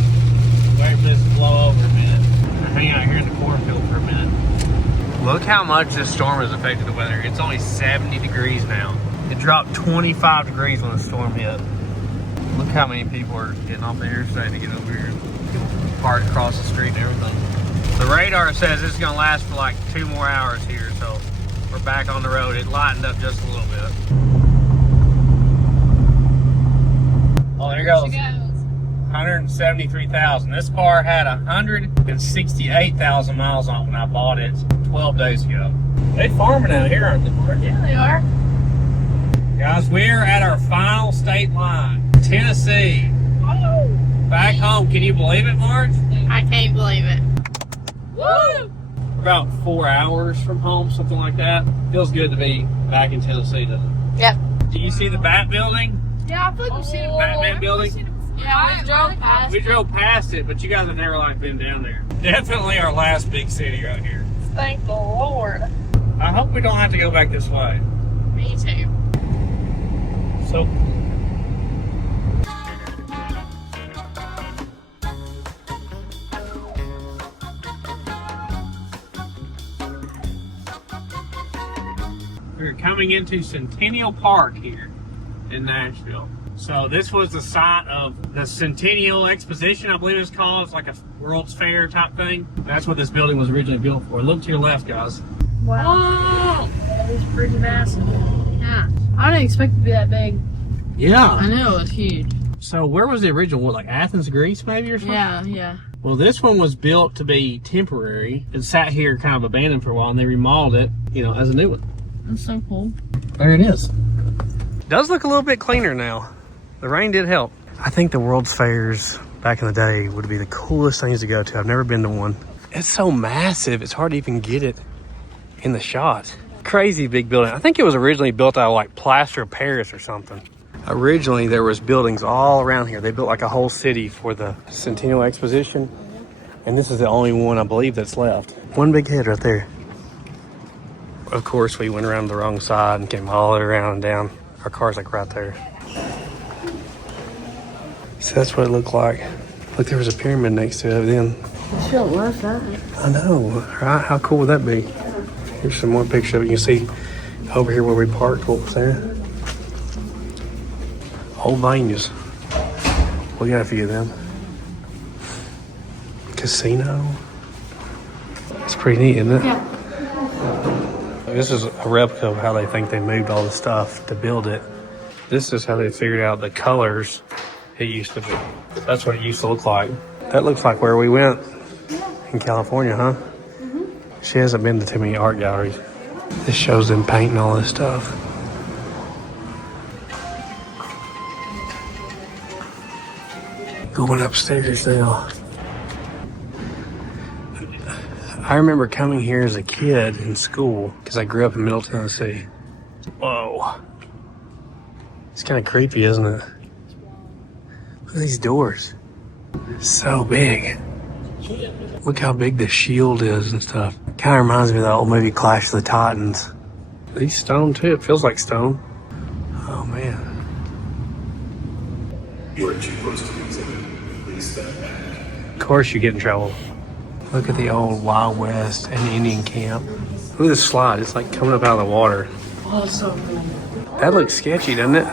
wait for this to blow over a minute. Hang out here in the cornfield for a minute. Look how much this storm has affected the weather. It's only 70 degrees now. It dropped 25 degrees when the storm hit. Look how many people are getting off the interstate to get over here. People park across the street and everything. The radar says it's gonna last for like 2 more hours here, so we're back on the road. It lightened up just a little bit. Oh, there goes. 173,000. This car had 168,000 miles on it when I bought it 12 days ago. They farming out here, aren't they, Mark? Yeah, they are. Guys, we're at our final state line, Tennessee. Oh. Back home. Can you believe it, Marge? I can't believe it. Woo! We're about 4 hours from home, something like that. Feels good to be back in Tennessee, doesn't it? Yep. Do you see the Bat Building? Yeah, I feel like we've seen it. Batman Building? Yeah, we drove past. We drove past it, but you guys have never like been down there. Definitely our last big city right here. Thank the Lord. I hope we don't have to go back this way. Me too. So we're coming into Centennial Park here in Nashville. So this was the site of the Centennial Exposition, I believe it's called. It's like a World's Fair type thing. That's what this building was originally built for. Look to your left, guys. Wow. That is pretty massive. Yeah. I didn't expect it to be that big. Yeah. I know, it's huge. So where was the original? What, like Athens, Greece maybe or something? Yeah. Well, this one was built to be temporary. It sat here kind of abandoned for a while and they remodeled it, as a new one. That's so cool. There it is. It does look a little bit cleaner now. The rain did help. I think the World's Fairs back in the day would be the coolest things to go to. I've never been to one. It's so massive, it's hard to even get it in the shot. Crazy big building. I think it was originally built out of like plaster of Paris or something. Originally, there was buildings all around here. They built like a whole city for the Centennial Exposition. And this is the only one, I believe, that's left. One big head right there. Of course, we went around the wrong side and came all the way around and down. Our car's like right there. So that's what it looked like. Look, there was a pyramid next to it then. I sure love that. I know, right? How cool would that be? Here's some more pictures of it. You can see over here where we parked, what was there. Old venues. We got a few of them. Casino. It's pretty neat, isn't it? Yeah. This is a replica of how they think they moved all the stuff to build it. This is how they figured out the colors it used to be. That's what it used to look like. That looks like where we went in California, huh? Mm-hmm. She hasn't been to too many art galleries. This shows them painting all this stuff. Going upstairs now. I remember coming here as a kid in school because I grew up in Middle Tennessee. Whoa. It's kind of creepy, isn't it? Look at these doors. So big. Look how big the shield is and stuff. Kind of reminds me of the old movie Clash of the Titans. These stone too. It feels like stone. Oh man. You are too close to the exhibit. Please step back. Of course you get in trouble. Look at the old Wild West and Indian camp. Look at this slide. It's like coming up out of the water. Oh, it's so cool. That looks sketchy, doesn't it?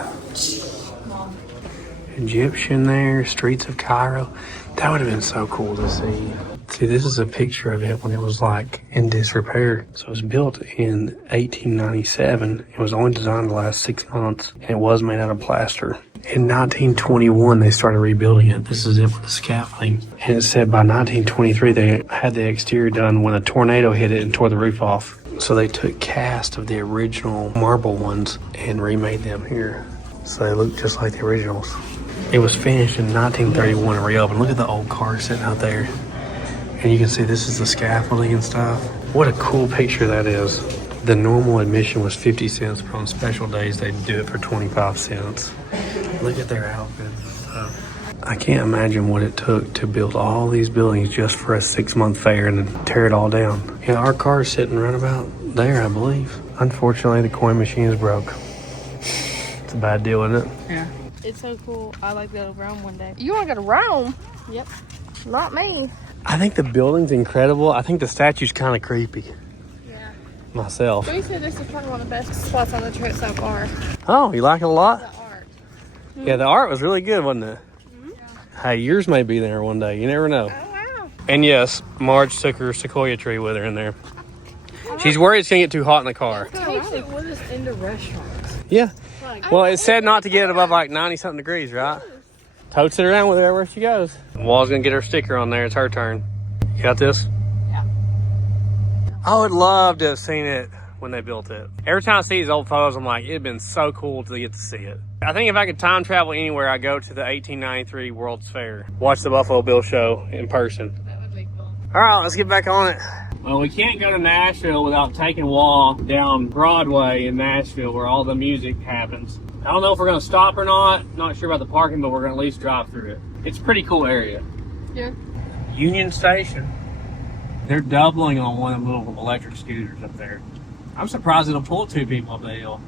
It Egyptian there, streets of Cairo. That would have been so cool to see. See, this is a picture of it when it was like in disrepair. So it was built in 1897. It was only designed to last 6 months, and it was made out of plaster. In 1921, they started rebuilding it. This is it with the scaffolding. And it said by 1923, they had the exterior done when a tornado hit it and tore the roof off. So they took cast of the original marble ones and remade them here. So they look just like the originals. It was finished in 1931 and reopened. Look at the old car sitting out there. And you can see this is the scaffolding and stuff. What a cool picture that is. The normal admission was 50 cents, but on special days they'd do it for 25 cents. Look at their outfits and stuff. I can't imagine what it took to build all these buildings just for a 6-month fair and then tear it all down. Yeah, our car's sitting right about there, I believe. Unfortunately, the coin machine is broke. It's a bad deal, isn't it? Yeah. It's so cool. I'd like to go to Rome one day. You want to go to Rome? Yep. Not me. I think the building's incredible. I think the statue's kind of creepy. Yeah. Myself. We said this is probably one of the best spots on the trip so far. Oh, you like it a lot? The art. Yeah, the art was really good, wasn't it? Yeah. Hey, yours may be there one day. You never know. Oh, wow. And yes, Marge took her sequoia tree with her in there. She's worried it's going to get too hot in the car. Takes it with us into restaurants. Yeah. Well, it said not to get above like 90-something degrees, right? Totes it around with her wherever she goes. Wall's going to get her sticker on there. It's her turn. You got this? Yeah. I would love to have seen it when they built it. Every time I see these old photos, I'm like, it'd been so cool to get to see it. I think if I could time travel anywhere, I'd go to the 1893 World's Fair. Watch the Buffalo Bill show in person. That would be cool. All right, let's get back on it. Well, we can't go to Nashville without taking a walk down Broadway in Nashville where all the music happens. I don't know if we're going to stop or not. Not sure about the parking, but we're going to at least drive through it. It's a pretty cool area. Yeah. Union Station. They're doubling on one of the little electric scooters up there. I'm surprised it'll pull 2 people up the hill.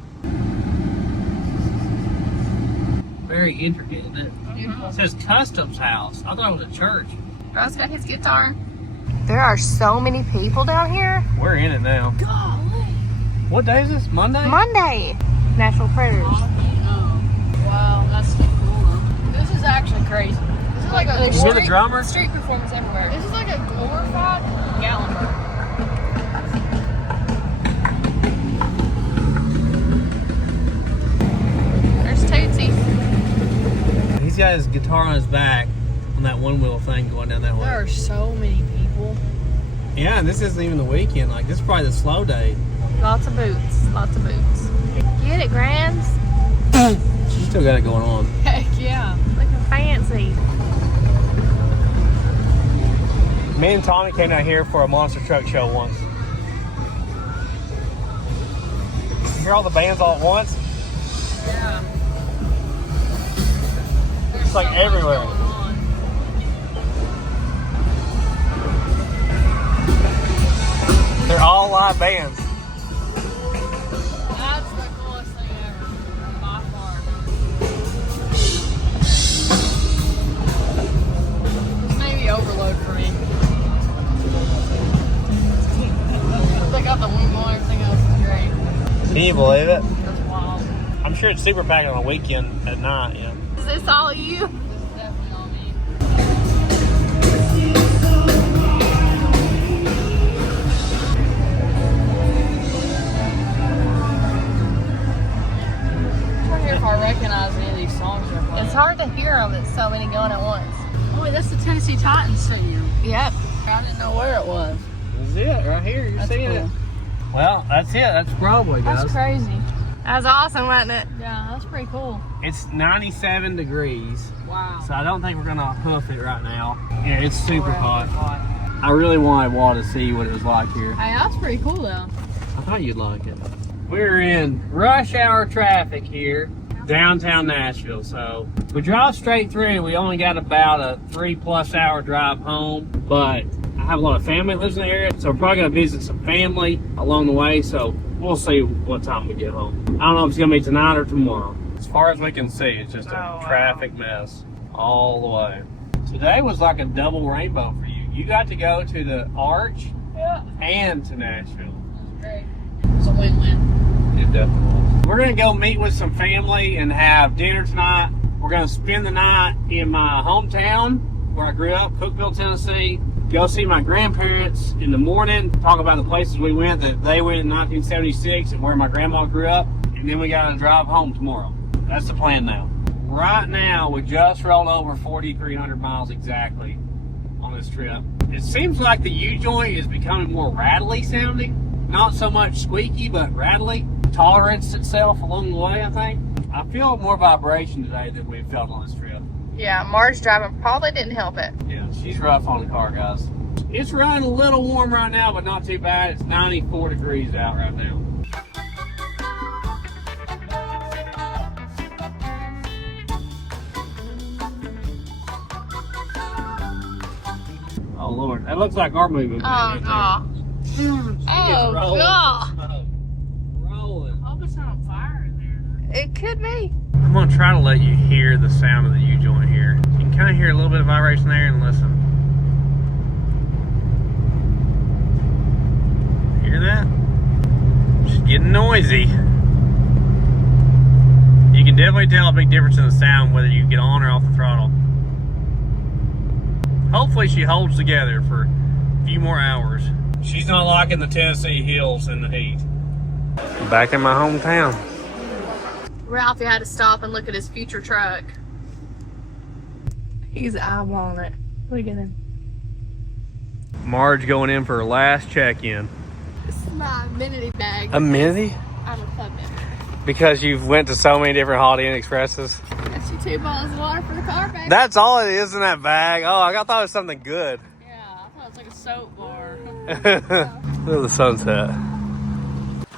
Very intricate, isn't it? It says Customs House. I thought it was a church. Ross got his guitar. There are so many people down here. We're in it now. Golly. What day is this? Monday? Monday. National Prayers. Wow, that's so cool. This is actually crazy. This is like a You hear the drummer? street performance everywhere. This is like a glorified Gallenberg. There's Tootsie. He's got his guitar on his back on that one wheel thing going down that way. There are so many people. Yeah, and this isn't even the weekend. Like, this is probably the slow day. Lots of boots. Lots of boots. Get it, Grands? She still got it going on. Heck yeah. Looking fancy. Me and Tommy came out here for a monster truck show once. You hear all the bands all at once? Yeah. It's like everywhere. They're all live bands. That's the coolest thing ever. By far. This may be overload for me. They got the wing on, everything else is great. Can you believe it? That's wild. I'm sure it's super packed on a weekend at night, yeah. Is this all you? This is definitely on me. I'm trying to hear if I recognize any of these songs they're playing. It's hard to hear them. It's so many going at once. Oh, wait, that's the Tennessee Titans Stadium. Yep. I didn't know where it was. This is it, right here. You're That's seeing cool. it. Well, that's it. That's Broadway, guys. That's crazy. That was awesome, wasn't it? Yeah, that's pretty cool. It's 97 degrees, Wow. so I don't think we're going to hoof it right now. Yeah, it's super hot. I really wanted Wall to see what it was like here. Hey, that's pretty cool, though. I thought you'd like it. We're in rush hour traffic here, downtown Nashville. So we drive straight through. We only got about a 3+ hour drive home, but I have a lot of family that lives in the area, so we're probably going to visit some family along the way. So we'll see what time we get home. I don't know if it's going to be tonight or tomorrow. As far as we can see, it's just a traffic mess all the way. Today was like a double rainbow for you. You got to go to the Arch and to Nashville. That's great. It's a win-win. It definitely was. We're going to go meet with some family and have dinner tonight. We're We're gonna spend the night in my hometown where I grew up, Cookeville, Tennessee. Go see my grandparents in the morning, talk about the places we went that they went in 1976 and where my grandma grew up. And then we gotta drive home tomorrow. That's the plan now. Right now, we just rolled over 4,300 miles exactly on this trip. It seems like the U-joint is becoming more rattly sounding. Not so much squeaky, but rattly. Tolerance itself along the way, I think. I feel more vibration today than we've felt on this trip. Yeah, Marge driving probably didn't help it. Yeah, she's rough on the car, guys. It's running a little warm right now, but not too bad. It's 94 degrees out right now. Oh, Lord. That looks like our movie. Oh, God. Oh, God. Rolling. I hope it's not on fire in there. It could be. I'm gonna try to let you hear the sound of the U-joint here. You can kind of hear a little bit of vibration there and listen. Hear that? It's getting noisy. You can definitely tell a big difference in the sound whether you get on or off the throttle. Hopefully she holds together for a few more hours. She's not liking the Tennessee hills in the heat. Back in my hometown. Ralphie had to stop and look at his future truck. He's eyeballing it. Look at him. Marge going in for her last check-in. This is my amenity bag. Amenity? I'm a club member. Because you've went to so many different Holiday Inn Expresses. Got you 2 bottles of water for the car, baby. That's all it is in that bag. Oh, I thought it was something good. Yeah, I thought it was like a soap bar. Look at the sunset.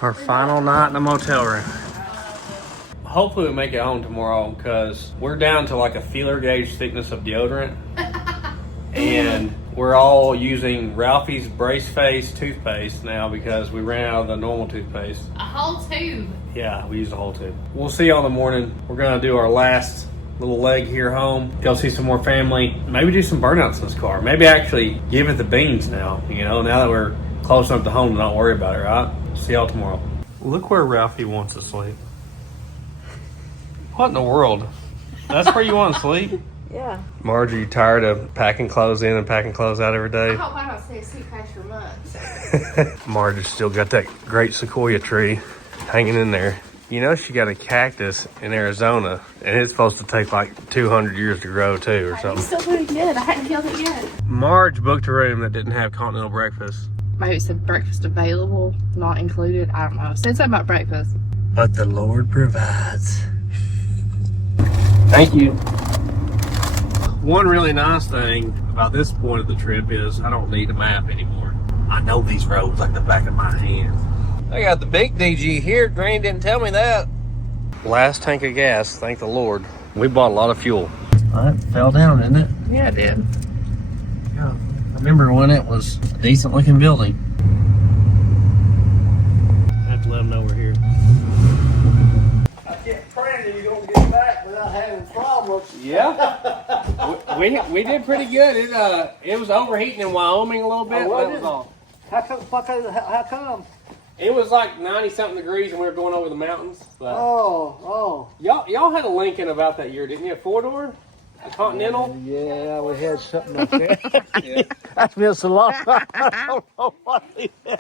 Our final night in the motel room. Hopefully we make it home tomorrow because we're down to like a feeler gauge thickness of deodorant. And we're all using Ralphie's Brace Face toothpaste now because we ran out of the normal toothpaste. A whole tube. Yeah, we used the whole tube. We'll see you in the morning. We're gonna do our last little leg here home. Go see some more family. Maybe do some burnouts in this car. Maybe actually give it the beans now. You know, now that we're close enough to home to not worry about it, right? See y'all tomorrow. Look where Ralphie wants to sleep. What in the world? That's where you want to sleep? Yeah. Marge, are you tired of packing clothes in and packing clothes out every day? I hope I don't stay a suitcase for months. Marge has still got that great sequoia tree hanging in there. You know she got a cactus in Arizona, and it's supposed to take like 200 years to grow too or something. It's still pretty good. I hadn't killed it yet. Marge booked a room that didn't have continental breakfast. Maybe it said breakfast available, not included. I don't know. It said something about breakfast. But the Lord provides. Thank you. One really nice thing about this point of the trip is I don't need a map anymore. I know these roads like the back of my hand. I got the big DG here. Green didn't tell me that. Last tank of gas, thank the Lord. We bought a lot of fuel. Well, it fell down, didn't it? Yeah, it did. Yeah. I remember when it was a decent looking building. I have to let them know we're here. I kept praying that you're going to get back without having problems. Yeah. we did pretty good. It was overheating in Wyoming a little bit. Oh, that was all. How come? It was like 90-something degrees and we were going over the mountains. But Oh. y'all had a Lincoln about that year, didn't you? A 4-door? A Continental? Yeah, we had something like that. Yeah. That's been so long. I don't know what it is.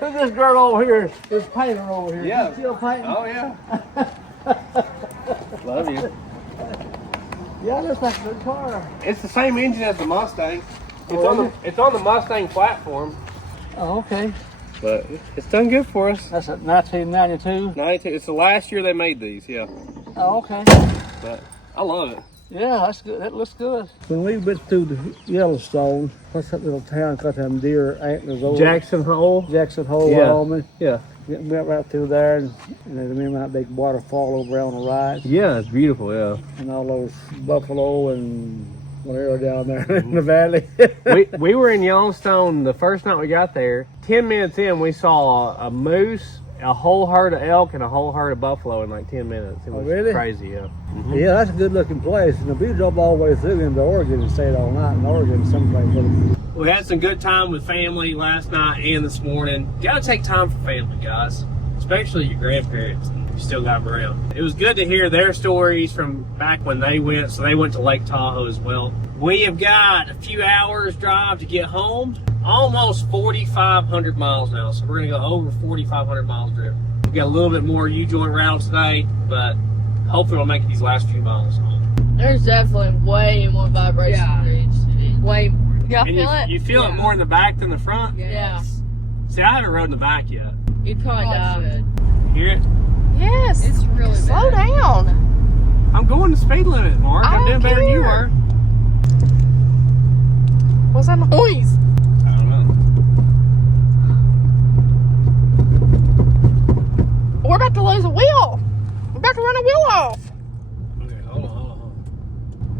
Who's this girl over here? This painter over here. Yeah. You still painting? Oh, yeah. Love you. Yeah, that's like a good car. It's the same engine as the Mustang. Oh, It's on the Mustang platform. Oh, okay. But it's done good for us. That's a 1992. 92. It's the last year they made these, yeah. Oh, okay. But I love it. Yeah, that's good. That looks good. When we went through the Yellowstone, what's that little town got them deer antlers over? Jackson Hole. Jackson Hole, Yeah. Wyoming. Yeah. We went right through there, and I remember that big waterfall over on the right, Yeah, it's beautiful, yeah. and all those buffalo and whatever down there in the valley. we were in Yellowstone the first night we got there. 10 minutes in, we saw a moose, a whole herd of elk, and a whole herd of buffalo in like 10 minutes. It was really? crazy, yeah. Mm-hmm. Yeah, that's a good looking place. And we drove all the way through into Oregon and stayed all night in Oregon someplace. We had some good time with family last night and this morning. Gotta take time for family, guys. Especially your grandparents. you still got them around. It was good to hear their stories from back when they went. So they went to Lake Tahoe as well. We have got a few hours drive to get home. Almost 4,500 miles now. So we're going to go over 4,500 miles driven. We got a little bit more U-joint routes today, but hopefully we'll make these last few miles home. There's definitely way more vibration. Yeah. Way more. Y'all feel it? You feel it more in the back than the front? Yeah. See, I haven't rode in the back yet. You'd probably die. Hear it? Yes. It's really Slow bad. down. I'm going the speed limit, Mark. I'm doing better than you are. What's that noise? I don't know. We're about to lose a wheel. We're about to run a wheel off. Okay, hold on.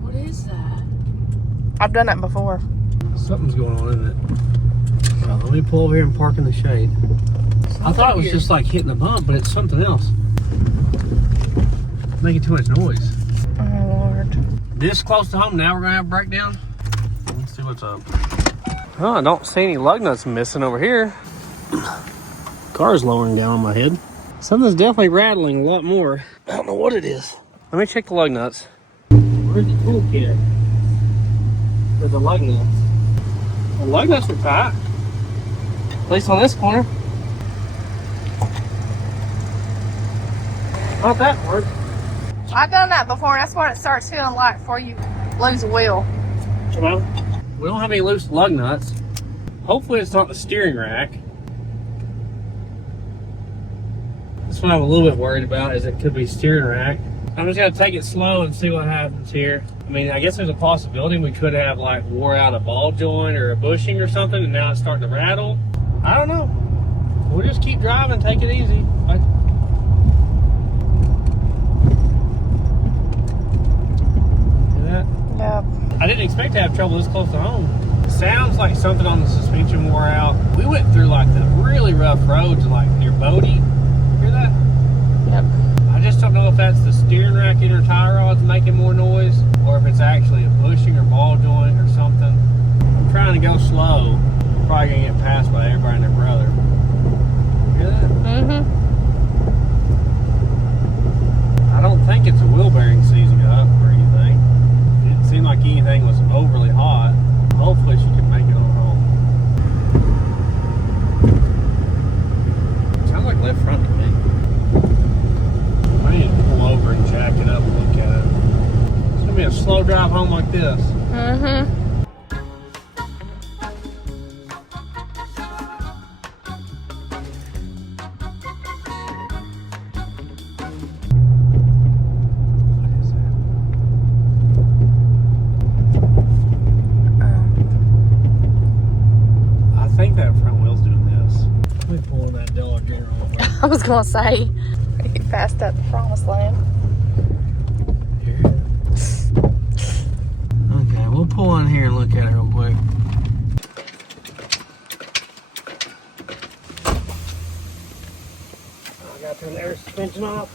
What is that? I've done that before. Something's going on, isn't it? Well, let me pull over here and park in the shade. I thought it was just like hitting a bump, but it's something else. Making too much noise. Oh, Lord. This close to home, now we're gonna have a breakdown. Let's see what's up. Oh, I don't see any lug nuts missing over here. Car's lowering down on my head. Something's definitely rattling a lot more. I don't know what it is. Let me check the lug nuts. Where's the toolkit for the lug nuts? The lug nuts are tight. At least on this corner. Not that hard. I've done that before, and that's what it starts feeling like before you lose a wheel. Well, we don't have any loose lug nuts. Hopefully it's not the steering rack. That's what I'm a little bit worried about, is it could be steering rack. I'm just gonna take it slow and see what happens here. I mean, I guess there's a possibility we could have like wore out a ball joint or a bushing or something, and now it's starting to rattle. I don't know. We'll just keep driving, take it easy. Yeah. I didn't expect to have trouble this close to home. It sounds like something on the suspension wore out. We went through like the really rough roads like near Bodie. Hear that? Yep. I just don't know if that's the steering rack inner tie rod's making more noise or if it's actually a bushing or ball joint or something. I'm trying to go slow. Probably gonna get passed by everybody and their brother. Hear that? Mm-hmm. I don't think it's a wheel bearing seizing up or anything. It didn't seem like anything was overly hot. Hopefully she can make it on home. Sounds like left front to me. I need to pull over and jack it up and look at it. It's gonna be a slow drive home like this. Mm-hmm. I was gonna say, you passed that promised land. Okay, we'll pull in here and look at it real quick. I got to turn the air suspension off.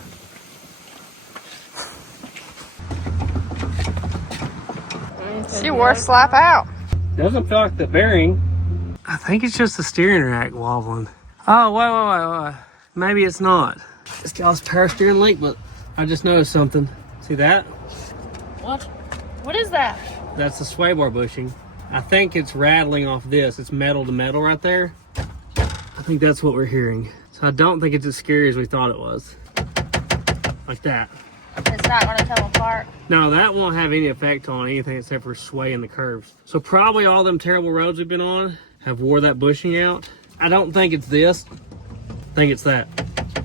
She wore a slap out. Doesn't feel like the bearing. I think it's just the steering rack wobbling. Oh, wait. Maybe it's not. It's got a power steering link, but I just noticed something. See that? What? What is that? That's the sway bar bushing. I think it's rattling off this. It's metal to metal right there. I think that's what we're hearing. So I don't think it's as scary as we thought it was. Like that. It's not going to come apart. No, that won't have any effect on anything except for swaying the curves. So probably all them terrible roads we've been on have wore that bushing out. I don't think it's this. I think it's that.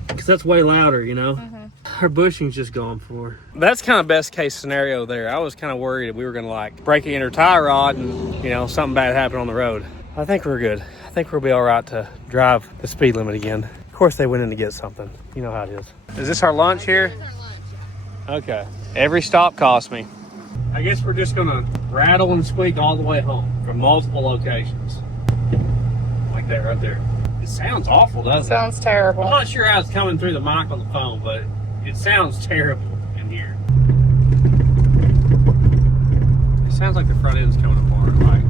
Because that's way louder, you know? Her bushing's just gone for her. That's kind of best case scenario there. I was kind of worried that we were going to like break the inner tie rod and, you know, something bad happened on the road. I think we're good. I think we'll be all right to drive the speed limit again. Of course they went in to get something. You know how it is. Is this our lunch here? Okay. Every stop cost me. I guess we're just gonna rattle and squeak all the way home from multiple locations. Like that right there. It sounds awful, doesn't it? Sounds terrible. I'm not sure how it's coming through the mic on the phone, but it sounds terrible in here. It sounds like the front end's coming apart. Like,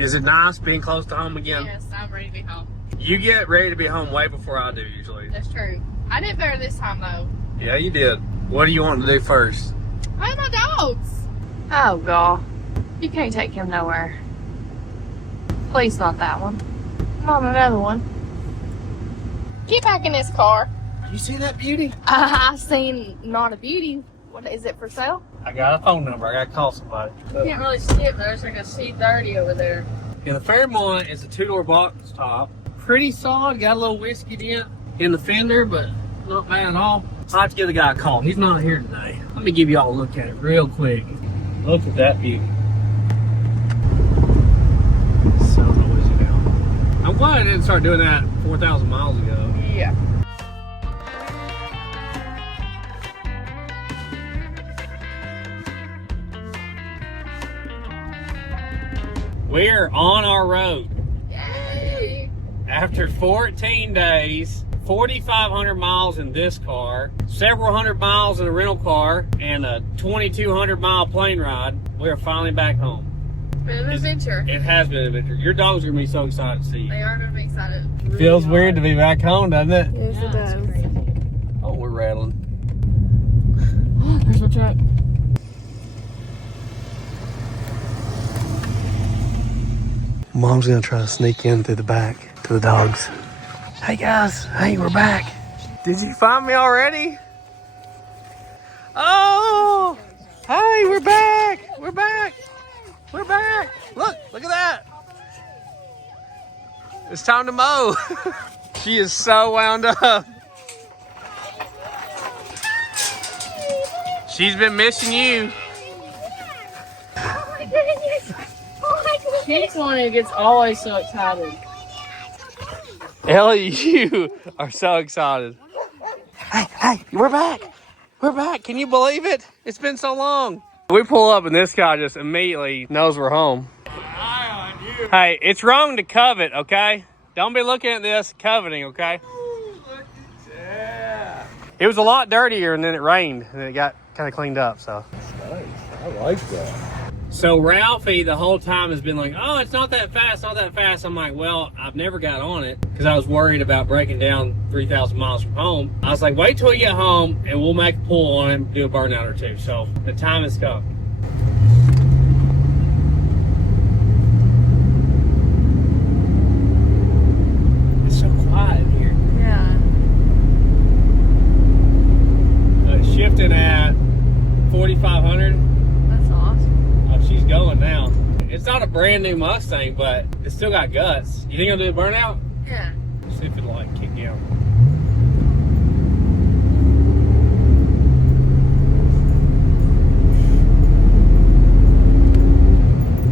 is it nice being close to home again? Yes, I'm ready to be home. You get ready to be home way before I do usually. That's true. I did better this time though. Yeah, you did. What do you want to do first? I have my dogs. Oh, God. You can't take him nowhere. Please, not that one. Not another one. Get back in this car. You see that beauty? I seen not a beauty. What is it for sale? I got a phone number. I got to call somebody. You can't really see it. There's like a C30 over there. Yeah, the Fairmont is a 2-door box top. Pretty solid. Got a little whiskey dent in the fender, but not bad at all. I'll have to give the guy a call. He's not here today. Let me give you all a look at it real quick. Look at that beauty. So noisy now. I'm glad I didn't start doing that 4,000 miles ago. Yeah. We're on our road. Yay! After 14 days, 4,500 miles in this car, several hundred miles in a rental car, and a 2,200 mile plane ride, we are finally back home. Been an adventure. It has been an adventure. Your dogs are going to be so excited to see you. They are going to be excited. Feels weird to be back home, doesn't it? Yes, it does. Oh, we're rattling. There's my truck. Mom's gonna try to sneak in through the back to the dogs. Hey guys, hey, we're back. Did you find me already? Oh! Hey, we're back! We're back! We're back! Look at that! It's time to mow. She is so wound up. She's been missing you. Oh my goodness! Oh my goodness! She's the one who gets always so excited. Ellie, you are so excited. Hey, we're back. We're back. Can you believe it? It's been so long. We pull up and this guy just immediately knows we're home. Eye on you. Hey, it's wrong to covet, okay? Don't be looking at this coveting, okay? Ooh, look at that. It was a lot dirtier and then it rained and it got kind of cleaned up, so. Nice. I like that. So Ralphie the whole time has been like, oh, it's not that fast, not that fast. I'm like, well, I've never got on it because I was worried about breaking down 3,000 miles from home. I was like, wait till we get home and we'll make a pull on it, do a burnout or two. So the time has come. It's so quiet in here. Yeah. It's shifting at 4,500. That's awesome. She's going now. It's not a brand new Mustang, but it's still got guts. You think it'll do a burnout? Yeah. See if it'll like kick out.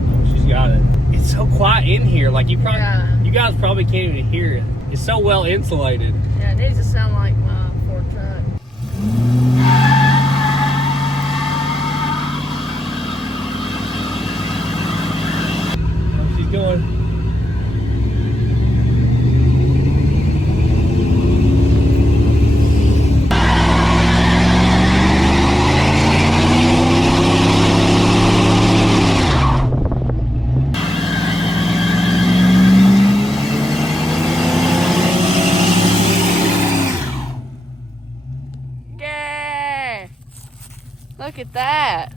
Oh, she's got it. It's so quiet in here. Like you guys probably can't even hear it. It's so well insulated. Yeah, it needs to sound like my Ford truck. Going. Yeah. Look at that.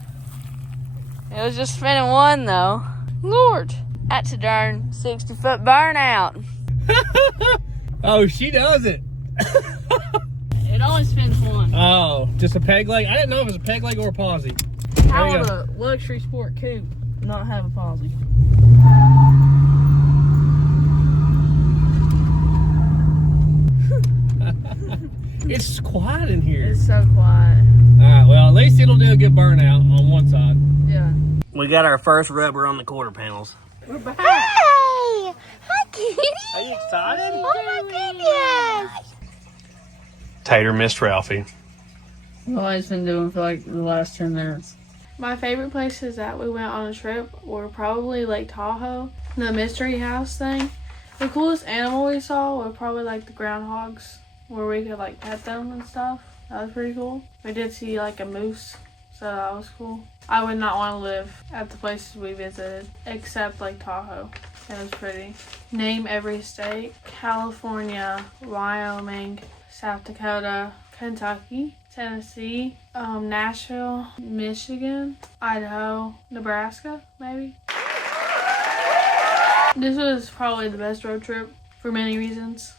It was just spinning one though. Lord. That's a darn 60-foot burnout. Oh, she does it. It only spins one. Oh, just a peg leg? I didn't know if it was a peg leg or a posi. How would a luxury sport coupe not have a posi? It's quiet in here. It's so quiet. Alright, well, at least it'll do a good burnout on one side. Yeah. We got our first rubber on the quarter panels. We're back. Hey! Hi, kitty! Are you excited? Oh my goodness! Tater missed Ralphie. Well, I've been doing for like the last 10 minutes. My favorite places that we went on a trip were probably Lake Tahoe, the mystery house thing. The coolest animal we saw were probably like the groundhogs, where we could like pet them and stuff. That was pretty cool. We did see like a moose so that was cool. I would not want to live at the places we visited, except Lake Tahoe. It was pretty. Name every state. California, Wyoming, South Dakota, Kentucky, Tennessee, Nashville, Michigan, Idaho, Nebraska, maybe. This was probably the best road trip for many reasons.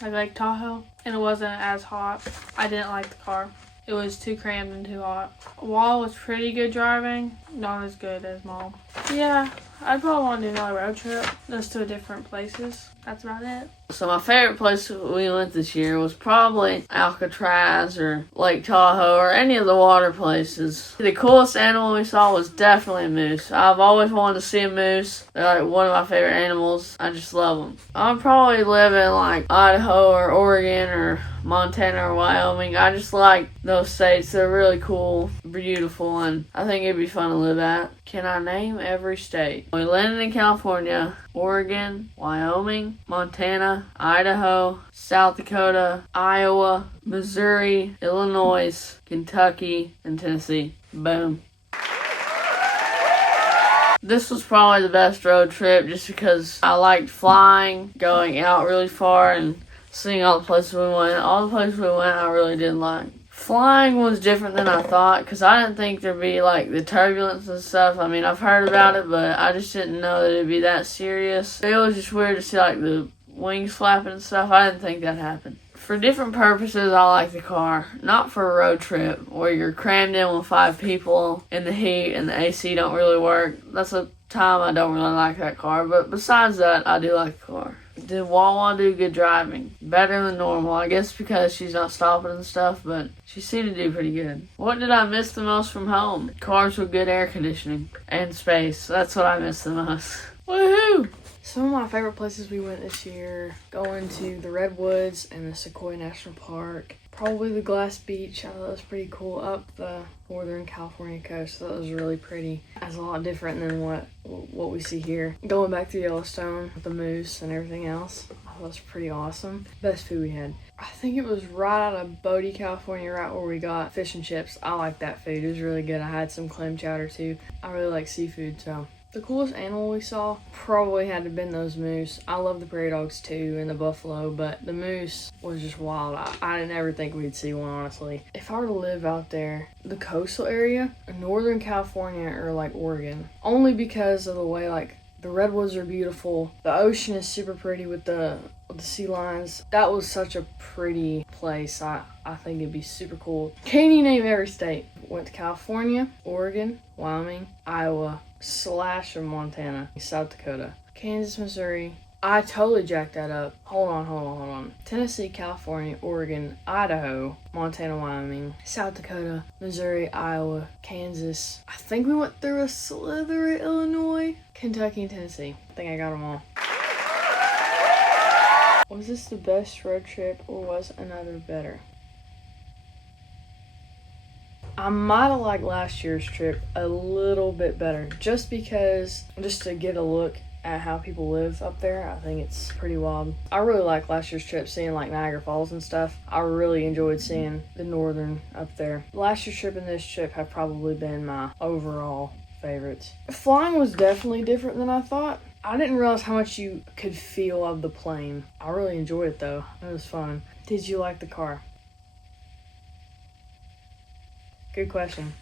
I like Tahoe, and it wasn't as hot. I didn't like the car. It was too crammed and too hot. Wall was pretty good driving, not as good as Mom. Yeah, I'd probably want to do another road trip, just to different places. That's about it. So my favorite place we went this year was probably Alcatraz or Lake Tahoe or any of the water places. The coolest animal we saw was definitely a moose. I've always wanted to see a moose. They're like one of my favorite animals. I just love them. I'd probably live in like Idaho or Oregon or Montana or Wyoming. I just like those states. They're really cool, beautiful, and I think it'd be fun to live at. Can I name every state? We landed in California, Oregon, Wyoming, Montana, Idaho, South Dakota, Iowa, Missouri, Illinois, Kentucky, and Tennessee. Boom. This was probably the best road trip just because I liked flying, going out really far, and seeing all the places we went. All the places we went I really did like. Flying was different than I thought because I didn't think there'd be like the turbulence and stuff. I mean, I've heard about it, but I just didn't know that it'd be that serious. It was just weird to see like the wings flapping and stuff. I didn't think that happened. For different purposes, I like the car. Not for a road trip where you're crammed in with 5 people in the heat and the AC don't really work. That's a time I don't really like that car. But besides that, I do like the car. Did Wawa do good driving? Better than normal, I guess because she's not stopping and stuff, but she seemed to do pretty good. What did I miss the most from home? Cars with good air conditioning and space. That's what I miss the most. Woohoo! Some of my favorite places we went this year, going to the Redwoods and the Sequoia National Park. Probably the Glass Beach. I thought it was pretty cool up the Northern California coast. So that was really pretty. It's a lot different than what we see here. Going back to Yellowstone with the moose and everything else. I thought it was pretty awesome. Best food we had. I think it was right out of Bodie, California, right where we got fish and chips. I like that food. It was really good. I had some clam chowder too. I really like seafood, so. The coolest animal we saw probably had to have been those moose. I love the prairie dogs too and the buffalo, but the moose was just wild. I didn't ever think we'd see one, honestly. If I were to live out there, the coastal area, Northern California or like Oregon, only because of the way like the redwoods are beautiful. The ocean is super pretty with the sea lions. That was such a pretty place. I think it'd be super cool. Can't even name every state. Went to California, Oregon, Wyoming, Iowa, / Montana, South Dakota, Kansas, Missouri. I totally jacked that up. Hold on. Tennessee, California, Oregon, Idaho, Montana, Wyoming, South Dakota, Missouri, Iowa, Kansas. I think we went through a slither of Illinois, Kentucky, and Tennessee. I think I got them all. Was this the best road trip or was another better? I might have liked last year's trip a little bit better just to get a look at how people live up there. I think it's pretty wild. I really like last year's trip, seeing like Niagara Falls and stuff. I really enjoyed seeing the northern up there. Last year's trip and this trip have probably been my overall favorites. Flying was definitely different than I thought. I didn't realize how much you could feel of the plane. I really enjoyed it though. It was fun. Did you like the car? Good question.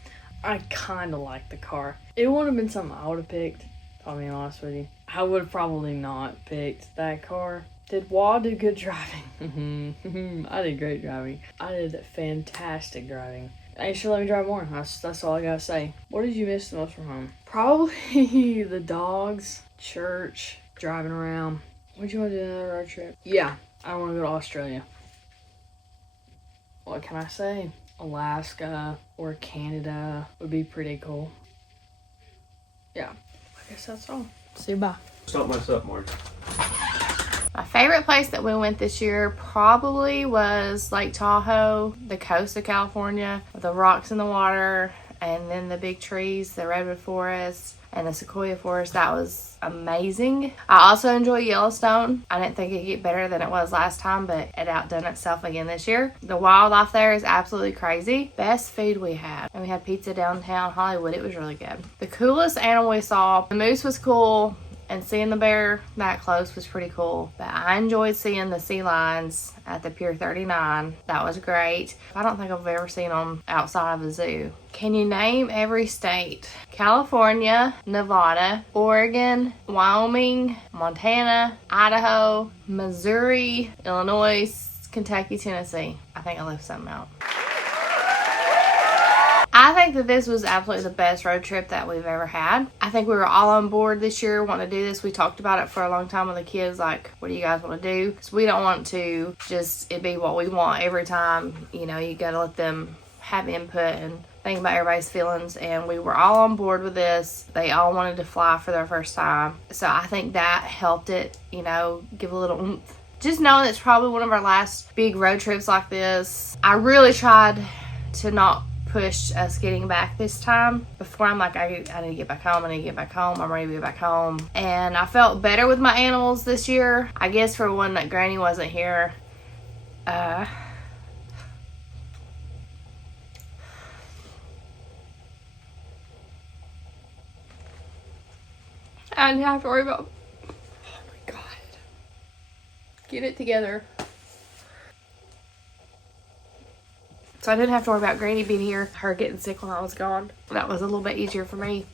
I kind of like the car. It wouldn't have been something I would have picked, if I'll be honest with you. I would have probably not picked that car. Did Wall do good driving? I did great driving. I did fantastic driving. You should let me drive more. That's all I gotta say. What did you miss the most from home? Probably the dogs, church, driving around. Would you want to do another road trip? Yeah, I want to go to Australia. What can I say? Alaska or Canada would be pretty cool. Yeah, I guess that's all. See you, bye. Don't mess up, Marge. My favorite place that we went this year probably was Lake Tahoe, the coast of California, with the rocks in the water and then the big trees, the redwood forest and the sequoia forest. That was amazing. I also enjoy Yellowstone. I didn't think it'd get better than it was last time, but it outdone itself again this year. The wildlife there is absolutely crazy. Best food we had. And we had pizza downtown Hollywood. It was really good. The coolest animal we saw, the moose was cool. And seeing the bear that close was pretty cool. But I enjoyed seeing the sea lions at the Pier 39. That was great. I don't think I've ever seen them outside of a zoo. Can you name every state? California, Nevada, Oregon, Wyoming, Montana, Idaho, Missouri, Illinois, Kentucky, Tennessee. I think I left something out. I think that this was absolutely the best road trip that we've ever had. I think we were all on board this year wanting to do this. We talked about it for a long time with the kids, like, what do you guys want to do? Because we don't want to just it be what we want every time. You know, you got to let them have input and think about everybody's feelings. And we were all on board with this. They all wanted to fly for their first time. So I think that helped it, you know, give a little oomph. Just knowing it's probably one of our last big road trips like this. I really tried to not push us getting back this time. Before I'm like, I need to get back home, I need to get back home, I'm ready to get back home. And I felt better with my animals this year. I guess for one that Granny wasn't here. I didn't have to worry about, oh my God. Get it together. So I didn't have to worry about Granny being here, her getting sick while I was gone. That was a little bit easier for me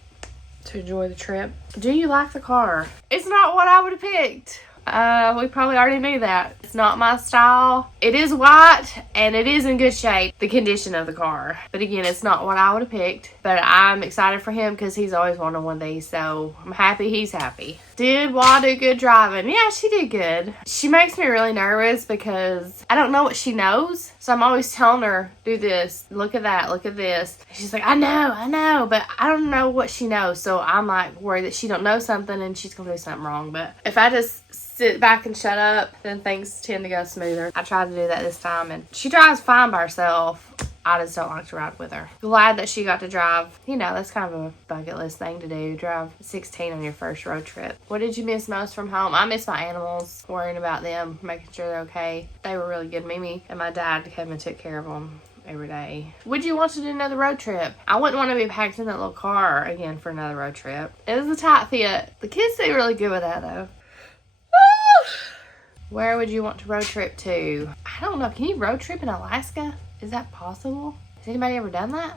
to enjoy the trip. Do you like the car? It's not what I would have picked. We probably already knew that. It's not my style. It is white and it is in good shape, the condition of the car. But again, it's not what I would have picked. But I'm excited for him because he's always wanted one of these. So I'm happy he's happy. Did Wa do good driving? Yeah, she did good. She makes me really nervous because I don't know what she knows. So I'm always telling her, do this, look at that, look at this. She's like, I know, but I don't know what she knows. So I'm like worried that she don't know something and she's gonna do something wrong. But if I just sit back and shut up, then things tend to go smoother. I tried to do that this time and she drives fine by herself. I just don't like to ride with her. Glad that she got to drive. You know, that's kind of a bucket list thing to do. Drive 16 on your first road trip. What did you miss most from home? I miss my animals, worrying about them, making sure they're okay. They were really good. Mimi and my dad came and took care of them every day. Would you want to do another road trip? I wouldn't want to be packed in that little car again for another road trip. It was a tight fit. The kids did really good with that though. Where would you want to road trip to? I don't know. Can you road trip in Alaska? Is that possible? Has anybody ever done that?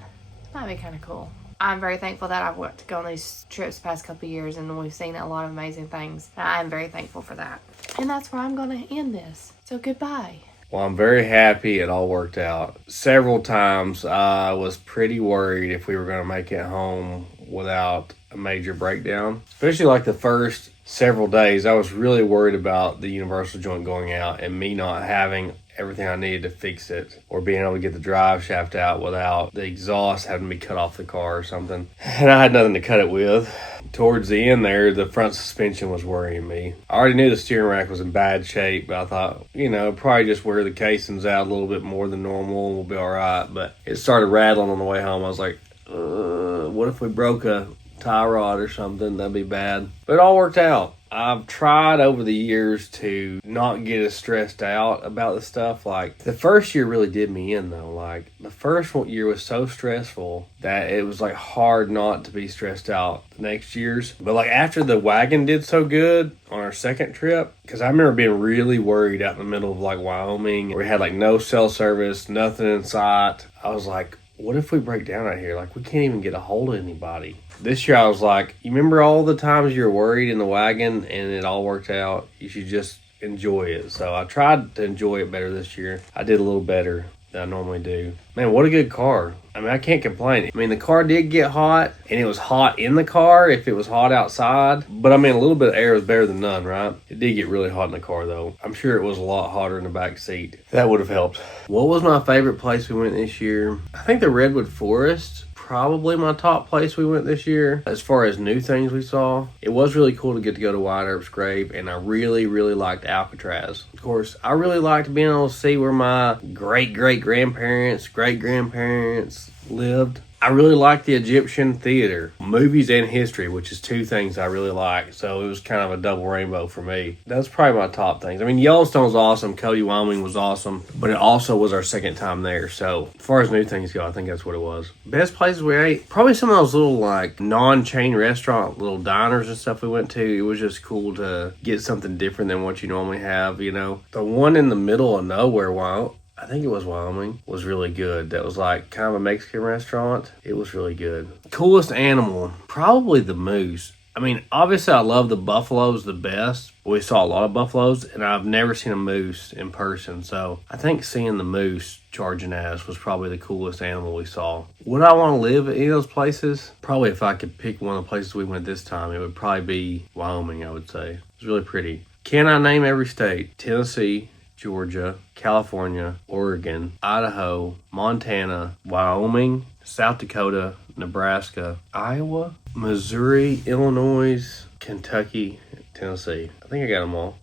That'd be kind of cool. I'm very thankful that I've got to go on these trips the past couple of years and we've seen a lot of amazing things. I'm very thankful for that. And that's where I'm going to end this. So goodbye. Well, I'm very happy it all worked out. Several times I was pretty worried if we were going to make it home without a major breakdown. Especially like the first several days, I was really worried about the universal joint going out and me not having everything I needed to fix it, or being able to get the drive shaft out without the exhaust having to be cut off the car or something. And I had nothing to cut it with. Towards the end there, the front suspension was worrying me. I already knew the steering rack was in bad shape, but I thought, you know, probably just wear the casings out a little bit more than normal and we'll be all right. But it started rattling on the way home. I was like, what if we broke a tie rod or something? That'd be bad. But it all worked out. I've tried over the years to not get as stressed out about the stuff. Like, the first year really did me in, though. Like, the first year was so stressful that it was, like, hard not to be stressed out the next years. But, like, after the wagon did so good on our second trip, because I remember being really worried out in the middle of, like, Wyoming, where we had, like, no cell service, nothing in sight. I was like, what if we break down out here? Like, we can't even get a hold of anybody. This year I was like, you remember all the times you were worried in the wagon and it all worked out? You should just enjoy it. So I tried to enjoy it better this year. I did a little better than I normally do. Man, what a good car. I mean, I can't complain. I mean, the car did get hot, and it was hot in the car if it was hot outside. But I mean, a little bit of air is better than none, right? It did get really hot in the car, though. I'm sure it was a lot hotter in the back seat. That would have helped. What was my favorite place we went this year? I think the Redwood Forest. Probably my top place we went this year. As far as new things we saw, it was really cool to get to go to White Earp Scrape, and I really, really liked Alcatraz. Of course, I really liked being able to see where my great-great-grandparents, great-grandparents lived. I really like the Egyptian theater, movies and history, which is two things I really like. So it was kind of a double rainbow for me. That's probably my top things. I mean, Yellowstone's awesome. Cody, Wyoming was awesome, but it also was our second time there. So as far as new things go, I think that's what it was. Best places we ate, probably some of those little like non-chain restaurant, little diners and stuff we went to. It was just cool to get something different than what you normally have, you know. The one in the middle of nowhere, I think it was Wyoming, was really good. That was like kind of a Mexican restaurant. It was really good. Coolest animal, probably the moose. I mean, obviously I love the buffaloes the best. We saw a lot of buffaloes, and I've never seen a moose in person. So I think seeing the moose charging at us was probably the coolest animal we saw. Would I want to live at any of those places? Probably if I could pick one of the places we went this time, it would probably be Wyoming, I would say. It's really pretty. Can I name every state? Tennessee, Georgia, California, Oregon, Idaho, Montana, Wyoming, South Dakota, Nebraska, Iowa, Missouri, Illinois, Kentucky, Tennessee. I think I got them all.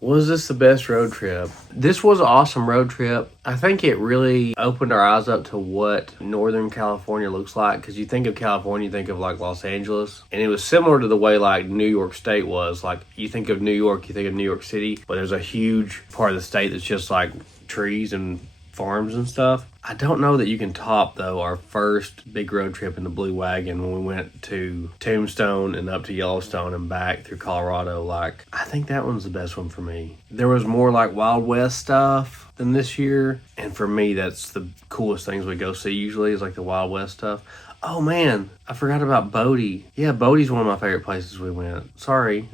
Was this the best road trip? This was an awesome road trip. I think it really opened our eyes up to what Northern California looks like, because you think of California, you think of like Los Angeles, and it was similar to the way like New York State was. Like you think of New York, you think of New York City, but there's a huge part of the state that's just like trees and farms and stuff. I don't know that you can top though our first big road trip in the Blue Wagon when we went to Tombstone and up to Yellowstone and back through Colorado. Like I think that one's the best one for me. There was more like Wild West stuff than this year, and for me that's the coolest things we go see usually is like the Wild West stuff. Oh man, I forgot about Bodie. Yeah, Bodie's one of my favorite places we went. Sorry,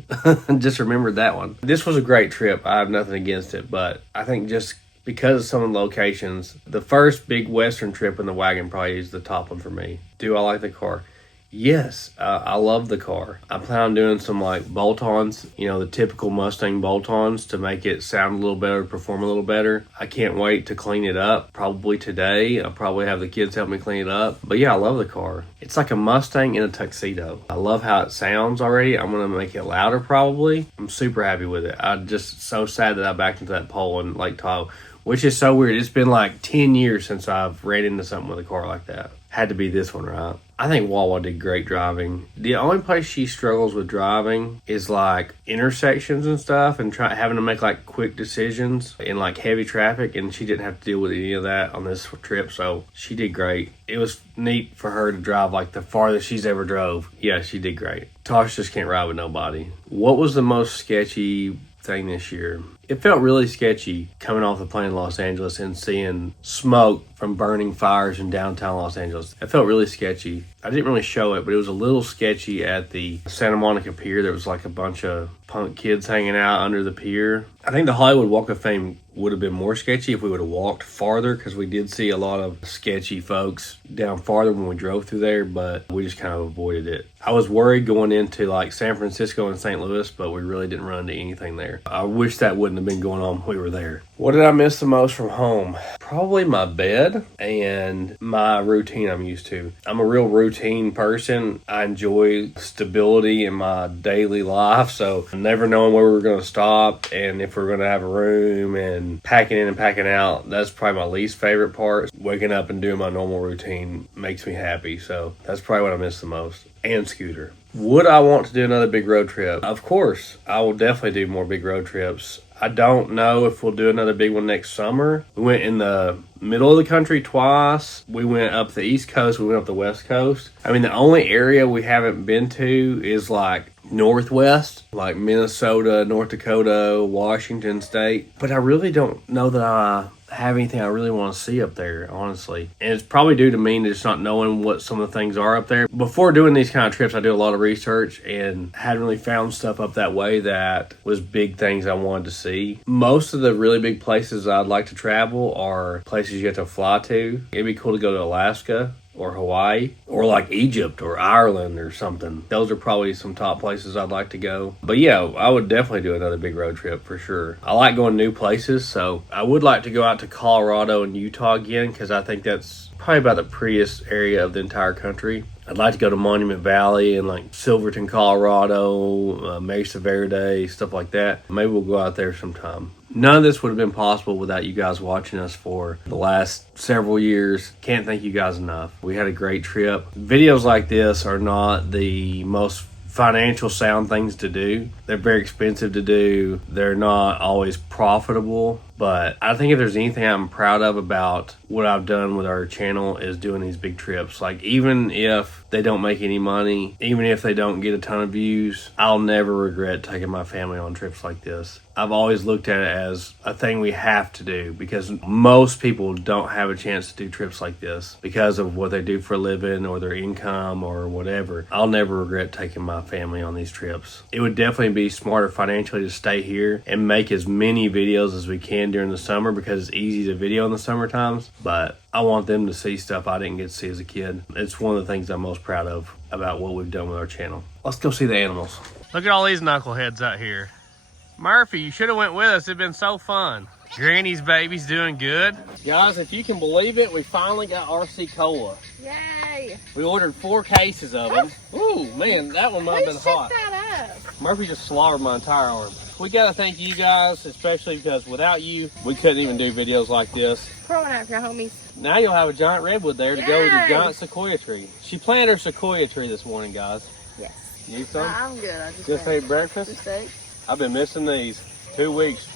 just remembered that one. This was a great trip. I have nothing against it, but I think just because of some of the locations, the first big Western trip in the wagon probably is the top one for me. Do I like the car? Yes, I love the car. I plan on doing some like bolt-ons, you know, the typical Mustang bolt-ons to make it sound a little better, perform a little better. I can't wait to clean it up, probably today. I'll probably have the kids help me clean it up. But yeah, I love the car. It's like a Mustang in a tuxedo. I love how it sounds already. I'm going to make it louder probably. I'm super happy with it. I'm just so sad that I backed into that pole in Lake Tahoe, which is so weird. It's been like 10 years since I've ran into something with a car like that. Had to be this one, right? I think Wawa did great driving. The only place she struggles with driving is like intersections and stuff, and having to make like quick decisions in like heavy traffic, and she didn't have to deal with any of that on this trip, so she did great. It was neat for her to drive like the farthest she's ever drove. Yeah, she did great. Tosh just can't ride with nobody. What was the most sketchy thing this year? It felt really sketchy coming off the plane in Los Angeles and seeing smoke from burning fires in downtown Los Angeles. It felt really sketchy. I didn't really show it, but it was a little sketchy at the Santa Monica Pier. There was like a bunch of punk kids hanging out under the pier. I think the Hollywood Walk of Fame would have been more sketchy if we would have walked farther, because we did see a lot of sketchy folks down farther when we drove through there, but we just kind of avoided it. I was worried going into like San Francisco and St. Louis, but we really didn't run into anything there. I wish that wouldn't have been going on when we were there. What did I miss the most from home? Probably my bed and my routine I'm used to. I'm a real routine person. I enjoy stability in my daily life, so never knowing where we're going to stop and if we're going to have a room and packing in and packing out, that's probably my least favorite part. Waking up and doing my normal routine makes me happy, so that's probably what I miss the most. And Scooter. Would I want to do another big road trip? Of course, I will definitely do more big road trips. I don't know if we'll do another big one next summer. We went in the middle of the country twice. We went up the East Coast. We went up the West Coast. I mean, the only area we haven't been to is like Northwest, like Minnesota, North Dakota, Washington State. But I really don't know that I have anything I really want to see up there, honestly. And it's probably due to me just not knowing what some of the things are up there. Before doing these kind of trips, I do a lot of research and hadn't really found stuff up that way that was big things I wanted to see. Most of the really big places I'd like to travel are places you have to fly to. It'd be cool to go to Alaska or Hawaii or like Egypt or Ireland or something. Those are probably some top places I'd like to go. But yeah, I would definitely do another big road trip for sure. I like going new places, so I would like to go out to Colorado and Utah again, because I think that's probably about the prettiest area of the entire country. I'd like to go to Monument Valley and like Silverton, Colorado, Mesa Verde, stuff like that. Maybe we'll go out there sometime. None of this would have been possible without you guys watching us for the last several years. Can't thank you guys enough. We had a great trip. Videos like this are not the most financial sound things to do. They're very expensive to do. They're not always profitable, but I think if there's anything I'm proud of about what I've done with our channel is doing these big trips. Like, even if they don't make any money, even if they don't get a ton of views, I'll never regret taking my family on trips like this. I've always looked at it as a thing we have to do because most people don't have a chance to do trips like this because of what they do for a living or their income or whatever. I'll never regret taking my family on these trips. It would definitely be smarter financially to stay here and make as many videos as we can during the summer because it's easy to video in the summer times, but I want them to see stuff I didn't get to see as a kid. It's one of the things I'm most proud of about what we've done with our channel. Let's go see the animals. Look at all these knuckleheads out here. Murphy, you should have went with us. It'd been so fun. Granny's baby's doing good. Guys, if you can believe it, we finally got RC Cola. Yay! We ordered 4 cases of them. Ooh, man, that one might have been hot. That up? Murphy just slaughtered my entire arm. We gotta thank you guys, especially because without you, we couldn't even do videos like this. Pour one out for your homies. Now you'll have a giant redwood there to go with your giant sequoia tree. She planted her sequoia tree this morning, guys. Yes. You eat some? I'm good. I Just ate breakfast? Just ate. I've been missing these 2 weeks.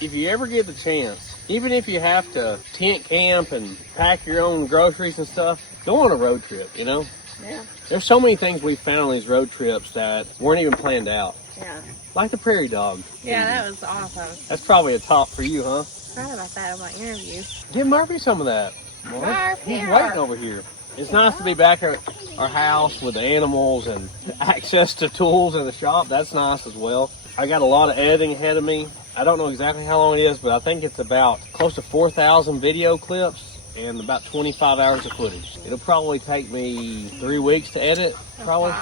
If you ever get the chance, even if you have to tent camp and pack your own groceries and stuff, go on a road trip, you know? Yeah. There's so many things we found on these road trips that weren't even planned out. Yeah. Like the prairie dog. Yeah, that was awesome. That's probably a top for you, huh? Forgot about that in my interview. Give Murphy some of that. Well, he's waiting over here. It's nice to be back at our house with the animals and access to tools in the shop. That's nice as well. I got a lot of editing ahead of me. I don't know exactly how long it is, but I think it's about close to 4,000 video clips and about 25 hours of footage. It'll probably take me 3 weeks to edit, probably.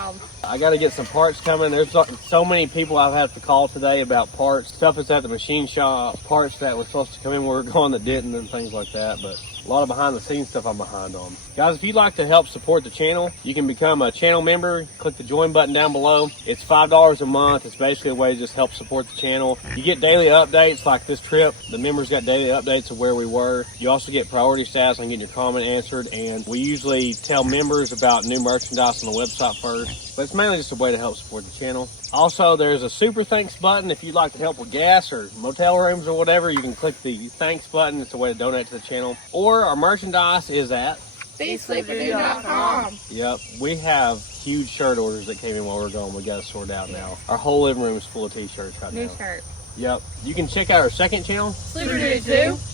I got to get some parts coming. There's so many people I've had to call today about parts. Stuff that's at the machine shop, parts that was supposed to come in where we're going that didn't, and things like that. But a lot of behind the scenes stuff I'm behind on. Guys, if you'd like to help support the channel, you can become a channel member. Click the join button down below. It's $5 a month. It's basically a way to just help support the channel. You get daily updates like this trip. The members got daily updates of where we were. You also get priority status on getting your comment answered. And we usually tell members about new merchandise on the website first. But it's mainly just a way to help support the channel. Also, there's a super thanks button. If you'd like to help with gas or motel rooms or whatever, you can click the thanks button. It's a way to donate to the channel. Or our merchandise is at BeSleeperDude.com. Yep, we have huge shirt orders that came in while we're gone. We got to sort out now. Our whole living room is full of t-shirts right now. New shirt. Yep. You can check out our second channel. Sleeper Dude 2.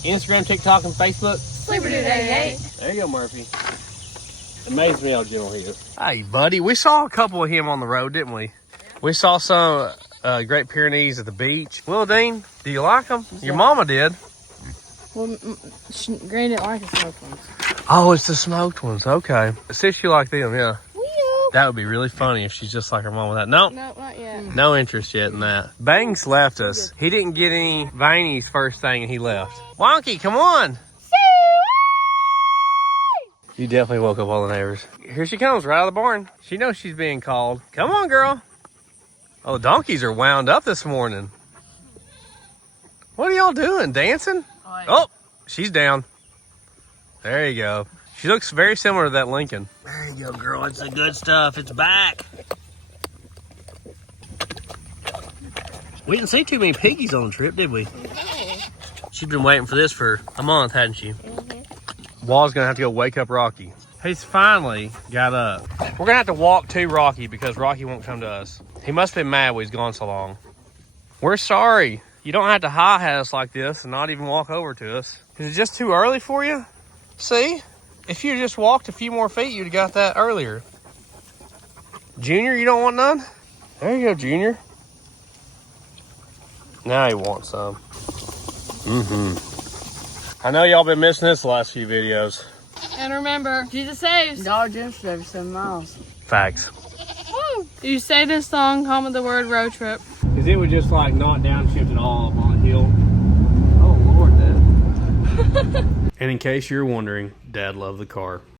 Instagram, TikTok, and Facebook. Sleeper Dude 88. There you go, Murphy. Amazes me how gentle he is. Hey, buddy. We saw a couple of him on the road, didn't we? We saw some Great Pyrenees at the beach. Will Dean, do you like them? Your mama did. Well, Granny didn't like the smoked ones. Oh, it's the smoked ones. Okay. See if she like them, yeah. Will. That would be really funny if she's just like her mom with that. Nope. No, not yet. No interest yet in that. Banks left us. He didn't get any Viny's first thing and he left. Wonky, come on. You definitely woke up all the neighbors. Here she comes, right out of the barn. She knows she's being called. Come on, girl. Oh, the donkeys are wound up this morning. What are y'all doing? Dancing? Oh, she's down. There you go. She looks very similar to that Lincoln. There you go, girl. It's the good stuff. It's back. We didn't see too many piggies on the trip, did we? No. She's been waiting for this for a month, hadn't she? Wall's gonna have to go wake up Rocky. He's finally got up. We're gonna have to walk to Rocky because Rocky won't come to us. He must have been mad when he's gone so long. We're sorry. You don't have to hi-hat us like this and not even walk over to us. Is it just too early for you? See? If you just walked a few more feet, you'd have got that earlier. Junior, you don't want none? There you go, Junior. Now he wants some. I know y'all been missing this the last few videos. And remember, Jesus saves. Dollar General every 7 miles. Facts. Woo! You say this song, home of the word road trip. Because it would just like not downshift at all up on a hill. Oh, Lord, Dad. And in case you're wondering, Dad loved the car.